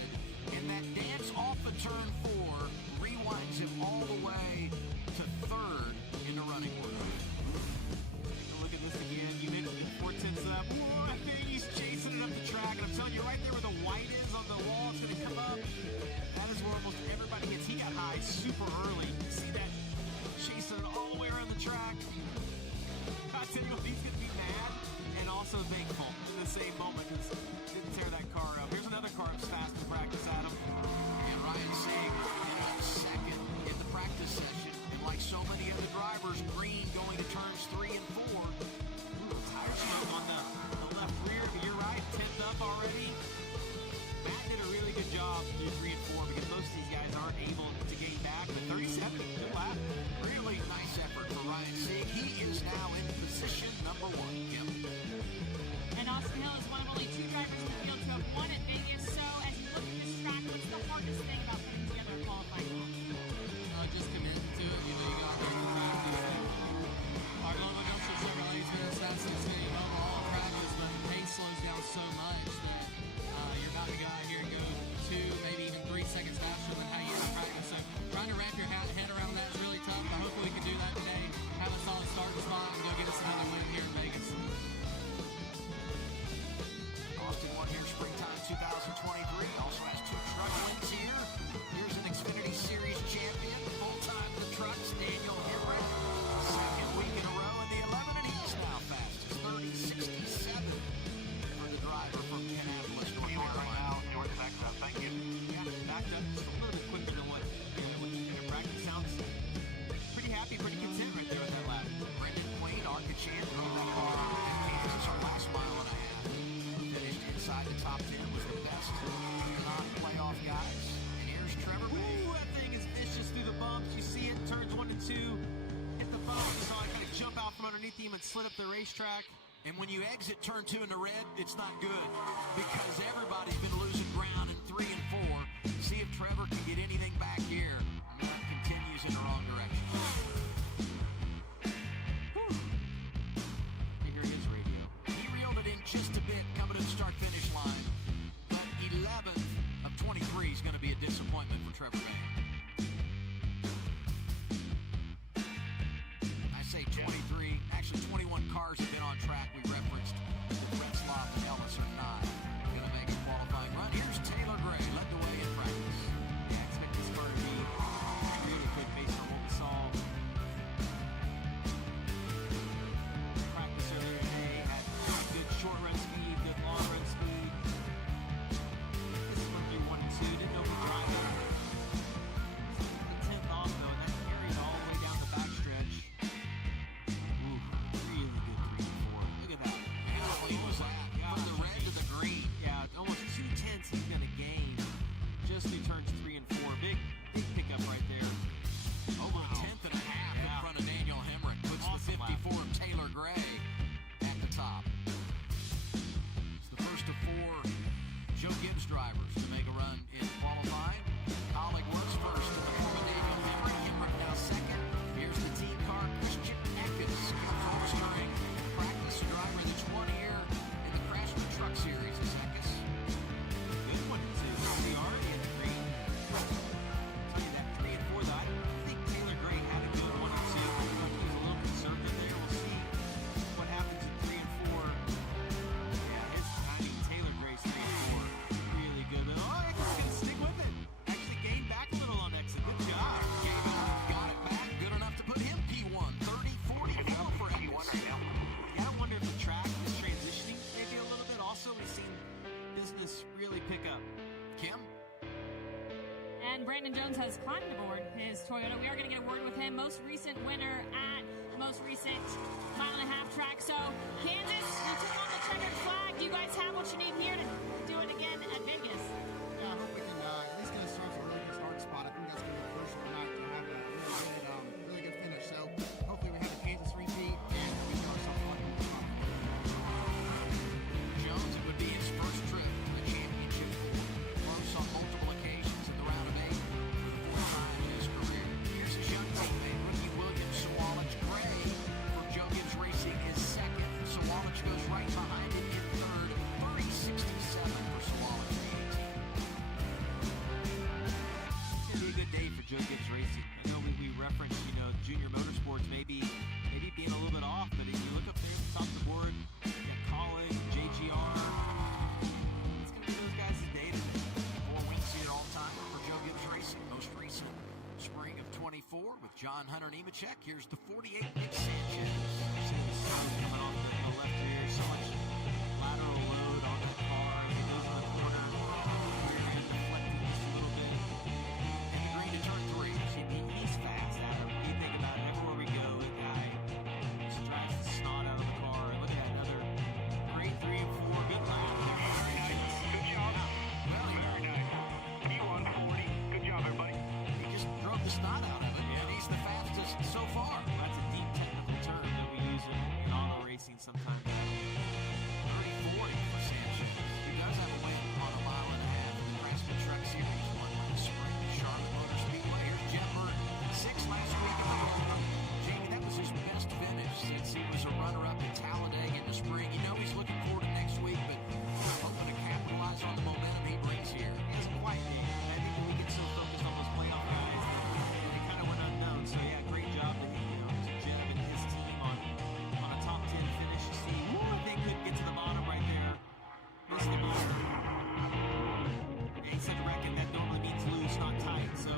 and that dance off of turn 4 rewinds him all the way to 3rd in the running order. Look at this again. You hit it 4 tenths up. Ooh, I think he's chasing it up the track. And I'm telling you, right there where the white is on the wall, it's going to come up. That is where almost everybody hits. He got high super early. You see that chasing it all the way around the track. I tell you, he's going to be mad and also thankful in the same moment because didn't tear that car up. Here's another car that's fast in practice, Adam. And Ryan Sieg ended up 2nd in the practice session. And like so many other drivers, green going to turns 3 and 4. Tire change on the left rear, but you're right, 10th up already. Matt did a really good job through 3 and 4 because most of these guys aren't able to gain back. But 37, good lap. Really nice effort for Ryan Sieg. He is now in position number 1. Yep. And Austin Hill is one of only 2 drivers in the field to have won at Vegas. So as you look at this track, what's the hardest thing about putting together a qualifying lap? Just committing to it. You know, you got to go practice. Our local dumpster Chevrolet's been as fast as Xfinity overall practice, but the pace slows down so much that you're about to go out here and go 2, maybe even 3 seconds faster than how you are in practice. So trying to wrap your head around that is really tough, but hopefully we can do that today. Have a solid starting spot and go get us another win here in Vegas. Austin won here springtime 2023. Also has 2 truck wins here. Here's an Xfinity Series champion. Full-time the trucks, Daniel Hemrick. 2nd week in a row in the 11, and he's now fastest. 30-67 for the driver from Kannapolis, North Carolina. George backed up. Thank you. Yeah, backed up just a little bit quicker than what you did in practice. Sounds pretty happy, pretty content right there with that lap. Brendan Quaid, Arca-Chan, drove that car in Kansas our last mile and a half. Finished inside the top 10, was the best non-playoff guys. And here's Trevor Bay. Ooh, that thing is vicious through the bumps. You see it, turns 1 and 2. Hit the bump. You saw it kind of jump out from underneath him and slid up the racetrack. And when you exit turn 2 in the red, it's not good because everybody's been losing ground in 3 and 4. See if Trevor can get anything back here. And that continues in the wrong direction. Whew. I hear his radio. He reeled it in just a bit coming to the start-finish line. But 11th of 23 is going to be a disappointment for Trevor Bay. I say 23. Actually, 21 cars have been on track. We referenced the Retzlaff and Ellis are not going to make a qualifying run. Here's Taylor Gray, led the way in practice. Yeah, I expect this car to be really good based on what we saw. Practice earlier today had good short run speed, good long run speed. This is going to be 1 and 2. Didn't know we drive it. just through turns 3 and 4. Big pickup right there. Over a tenth and a half in front of Daniel Hemrick. Puts the 54 of Taylor Gray at the top. It's the first of 4 Joe Gibbs drivers to make a run in qualifying. Colleague works first in the form of Daniel Hemrick. Hemrick now second. Here's the team car. Christian Eckes comes on starting practice driver that's 1 year in the Craftsman Truck Series. Is Eckes. Good one, too. The already in the green. I'll tell you that 3 and 4, though. I think Taylor Gray had a good 1 or 2. I think he was a little conservative there. We'll see what happens in 3 and 4. Taylor Gray's 3 and 4. Really good. Oh, Eckes can stick with it. Actually gained back a little on Exit. Good job. Got it back. Good enough to put him P1. 30-44 for Eckes. Yeah, I wonder if the track is transitioning maybe a little bit. Also, we've seen business really pick up. Kim? And Brandon Jones has climbed aboard his Toyota. We are going to get a word with him. Most recent winner at the most recent mile and a half track. So, Kansas, you took on the checkered flag. Do you guys have what you need here to do it again at Vegas? Yeah, I hope we can at least get a start to a really good start spot. I think that's going to be crucial tonight to have a really good finish. So, hopefully we have a Kansas repeat and we can ourselves lucky with the spot. Jones, it would be his first trip to the championship. Close on multiple occasions in the round of 8 for the 4th time in his career. Here's his young teammate, rookie William Sawalich. Gray for Joe Gibbs Racing is second. Sawalich goes right behind him in third. 30-67 for Sawalich, the 18. It's going to be a good day for Joe Gibbs Racing. I know we referenced, Junior Motorsports maybe being a little bit off, but if you look up there at the top of the board, you got Colin, JGR. It's going to be those guys' day today. 4 wins here all time for Joe Gibbs Racing. Most recent spring of 24 with John Hunter Nemechek. Here's the 48 Nick Sanchez. Coming off the left rear, so much lateral load on that car as it goes in the corner. Rear end deflecting just a little bit. And the green to turn 3. He's fast, Adam. You think about it, everywhere we go, the guy just drives the snot out of the car. Look at that, another great 3 and 4 big lap. Good job. Very nice. P140. Good job, everybody. He just drove the snot out of it, and he's the fastest so far. That's a deep technical term that we use in auto racing sometimes. 30-40 for Sanchez. He does have a win on a mile and a half in the Craftsman Truck Series. Won last spring at Charlotte Motor Speedway. Here's Jeff Burton, 6th last week in the World. Jamie, that was his best finish since he was a runner-up at Talladega in the spring. He's looking forward to next week, but hoping to capitalize on the momentum he brings here. He hasn't quite been. I think when we get so focused on those playoff guys, they kind of went unknown. So yeah, great job to Jim and his team on a top 10 finish. You see, they could get to the bottom right there. Missed the motor. He said reckon that normally means loose, not tight. So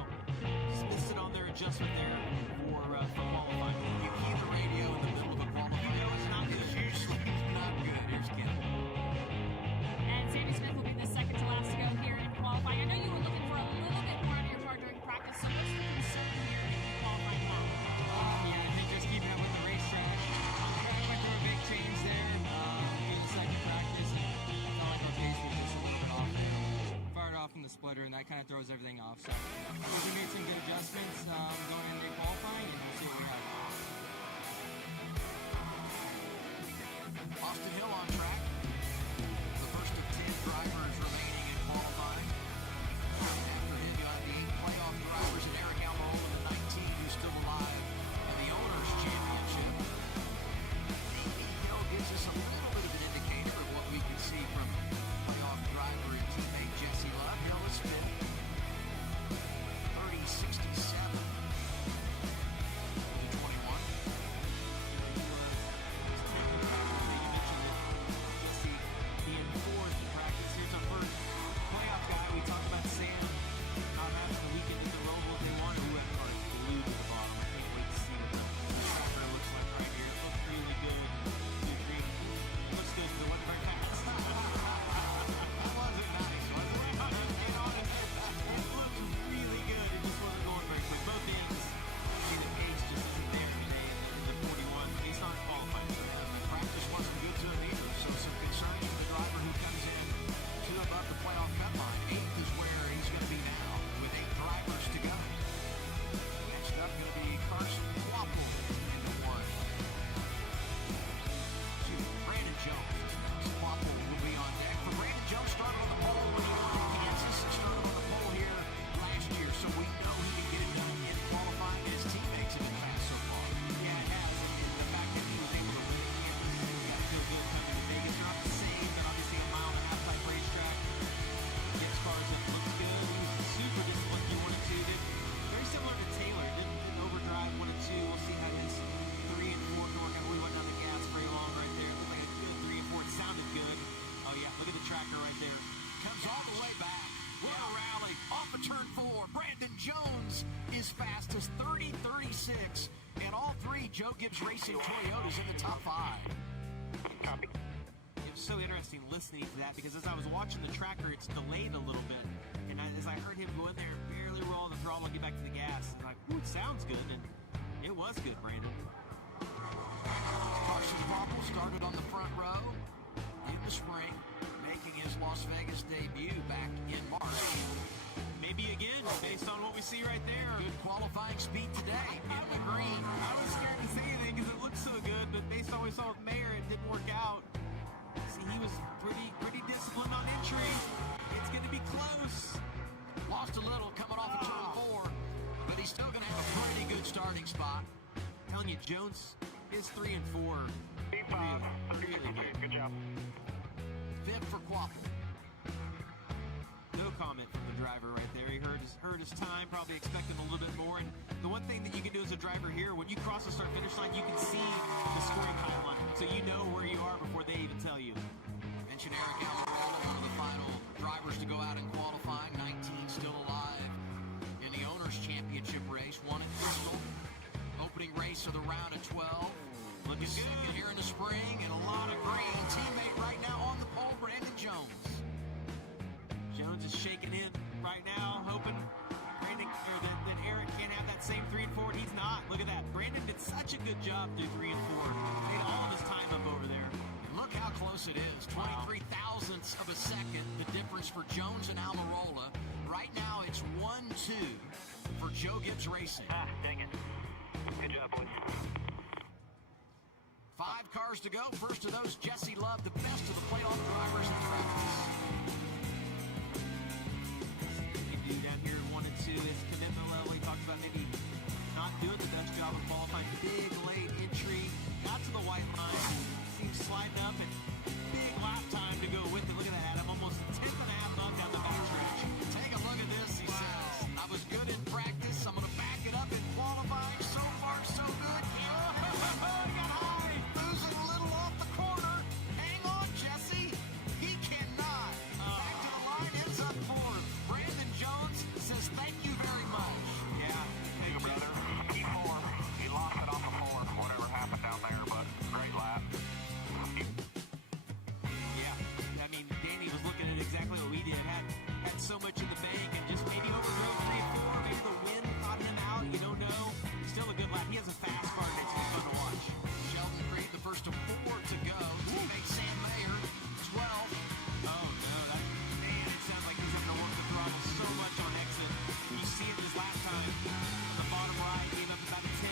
just missed it on their adjustment there for qualifying. You key the radio in the middle of a qualifying. It's not good. Usually not good. Here's Kim. And Sammy Smith will be the second to last to go here in qualifying. I know you were looking for a little bit more out of your car during practice, so what's the concern here in qualifying now? Yeah, I think just keeping up with the racetrack. The track went through a big change there in the second practice, and I felt like our pace was just a little bit off there. Fired off in the splitter, and that kind of throws everything off. So we made some good adjustments going into qualifying, and we'll see what we have. Austin Hill on track. The first of 10 drivers remaining in qualifying. After him, you have the 8 playoff drivers and Eric Almirola, the 19 who's still alive in the Owners' Championship. Maybe Hill gives us a little bit of an indicator of what we can see from playoff driver and teammate Jesse Love. Here was fifth. 30-67 to 21. Being fourth in practice. Here's our first 6, and all 3 Joe Gibbs Racing Toyotas in the top 5. It was so interesting listening to that because as I was watching the tracker, it's delayed a little bit. And as I heard him go in there, barely roll the throttle and get back to the gas, I'm like, ooh, it sounds good. And it was good, Brandon. Carson Voppel started on the front row in the spring, making his Las Vegas debut back in March. Maybe again, based on what we see right there. Good qualifying speed today in the green. I was scared to say anything because it looked so good, but based on what we saw with Mayer, it didn't work out. See, he was pretty disciplined on entry. It's going to be close. Lost a little coming off of turn 4, but he's still going to have a pretty good starting spot. I'm telling you, Jones is 3 and 4. Really good. Good job. 5th for Quaffle. No comment from the driver right there. He heard his time, probably expecting a little bit more. And the one thing that you can do as a driver here, when you cross the start-finish line, you can see the scoring timeline, so you know where you are before they even tell you. Mention Eric Almirola, one of the final drivers to go out in qualifying. 19 still alive in the Owners' Championship race. Won at Bristol. Opening race of the round at 12. Looking good here in the spring, and a lot of green. Teammate right now on the pole, Brandon Jones. Jones is shaking in right now, hoping that Eric can't have that same 3 and 4, and he's not. Look at that. Brandon did such a good job through 3 and 4. Made all of his time up over there. Look how close it is. 23 thousandths of a second, the difference for Jones and Almirola. Right now, it's 1-2 for Joe Gibbs Racing. Dang it. Good job, boys. 5 cars to go. First of those, Jesse Love, the best of the playoff drivers in practice. You do down here at 1 and 2. His commitment level, he talked about maybe not doing the best job of qualifying. Big late entry, got to the white line, seems sliding up, and big lap time to go with it. Look at that, Adam, almost 10 and a half up down the backstretch. Take a look at this, he says. I was good in practice. I'm going to back it up in qualifying. So far, so good. He got high. Losing a little off the corner. Hang on, Jesse. He cannot. Back to the line, ends up 4th. Brandon Jones says thank you very much. Yeah. Thank you, brother. P4. He lost it off of 4, whatever happened down there, but great lap. Yeah. I mean, Danny was looking at exactly what we did. Had so much in the bank and just maybe overdrove 3 and 4. Maybe the wind caught him out. You don't know. Still a good lap. He has a fast car that's fun to watch. Sheldon Creed, the first of 4 to go. Teammate Sam Mayer, 12. Oh, no. Man, it sounds like he's having to work the throttle so much on exit. You see it his last time. The bottom right gave up about a 10.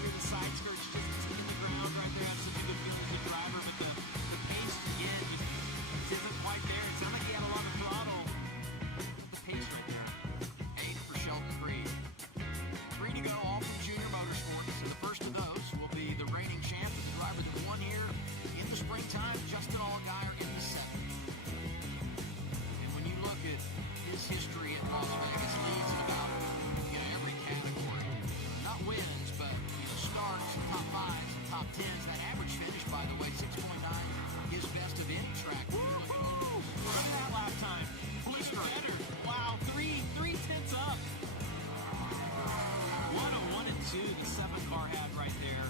Hear the side skirts just in the ground right there. That's such a good feeling as a driver, but the pace, again, just isn't quite there. It sounded like he had a lot of throttle. The pace right there. 8 for Sheldon Creed. 3 to go, all from Junior Motorsports. And the first of those will be the reigning champ, the driver that won here in the springtime, Justin Allgaier in the 7th. And when you look at his history at Las Vegas, leads in about every category. Not wins, but starts, top 5s, and top 10s. That average finish, by the way, 6.9, his best of any track. Look at that lap time. Blue better. Wow, 3 tenths up. What a 1 and 2 the 7 car had right there.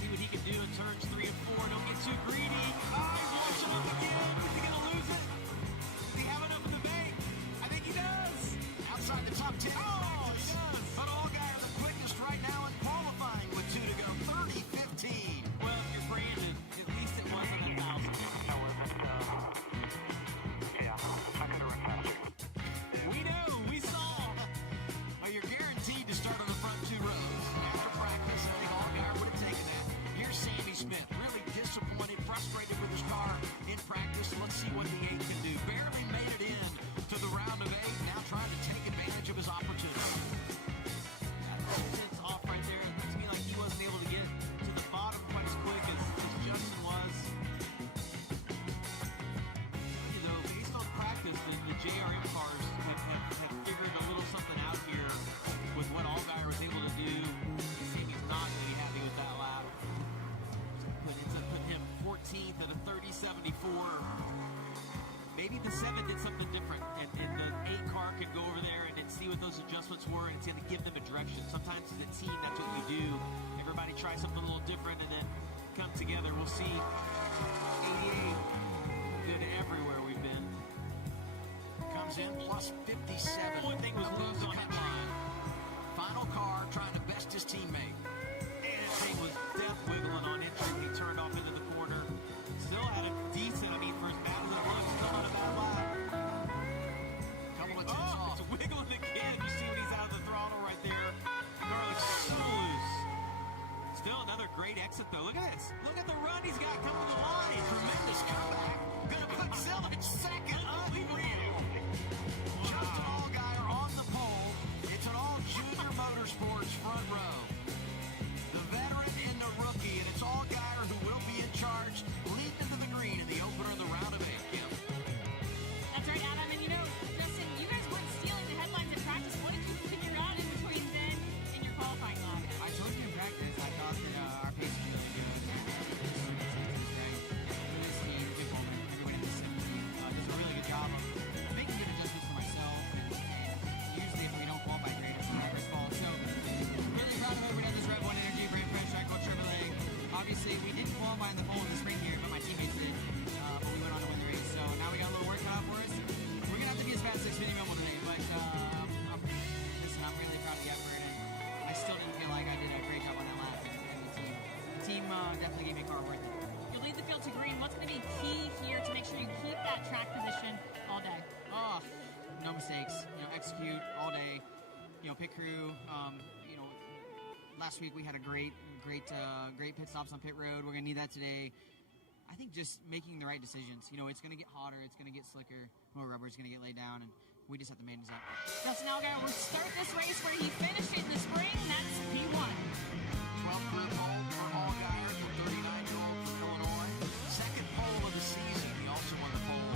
See what he can do in turns 3 and 4. Don't get too greedy. Oh, he's watching up again. Is he going to lose it? Does he have enough in the bank? I think he does. Outside the top 10. Oh, he does. But Allgaier the quickest right now in qualifying with 2 to go. 30-15. Well, if you're Brandon, at least it wasn't 1,000. That wasn't, yeah, I could have run faster. We know. We saw. Well, you're guaranteed to start on the front 2 rows. After practice, I think Allgaier would have taken that. Here's Sammy Smith, really disappointed, frustrated with 7 did something different, and the 8 car could go over there and see what those adjustments were, and it's going to give them a direction. Sometimes as a team, that's what we do. Everybody tries something a little different and then come together. We'll see 88 good everywhere we've been. Comes in plus 57. One thing was loose on that line. Final car trying to best his teammate. And his thing was death wiggling on entry when he turned off into the corner. Still had a decent, for as bad as it looks, still not a bad lap. Couple of tenths off. It's wiggling again. You see when he's out of the throttle right there. Car looks so loose. Still another great exit, though. Look at this. Look at the run he's got coming to the line. Tremendous comeback. Gonna put Zillage second. Unreal. Justin Allgaier on the pole. It's an all Junior Motorsports front row. The veteran and the rookie, and it's Allgaier who will be in charge, leading into the green in the opener of the round of 8. Kim. That's right, Adam. And Justin, you guys weren't stealing the headlines at practice. What did you figure out in between then and your qualifying lap? I told you in practice, I thought that our pace was really good. This team, Jim Coleman, everyone in this team does a really good job of making good adjustments for myself. And usually if we don't qualify great, it's the driver's fault. So really proud of everyone in this Rev 1 Energy Brand Fresh Cycle Chevrolet. Obviously, we didn't qualify in the pole in the spring here, but my teammates did. But we went on to win the race. So now we got a little work cut out for us. We're going to have to be as fast as Xfinity Rumble today. But I'm really proud of the effort. And I still didn't feel like I did a great job on that lap. And the team definitely gave me a car worth it. You lead the field to green. What's going to be key here to make sure you keep that track position all day? Oh, no mistakes. Execute all day. Pit crew. Last week we had a great pit stops on pit road. We're gonna need that today. I think just making the right decisions. It's gonna get hotter. It's gonna get slicker. More rubber is gonna get laid down, and we just have to maintenance up. Justin Allgaier will start this race where he finished it in the spring. That's P1. 12th career pole for Allgaier, the 39-year-old from Illinois. Second pole of the season. He also won the pole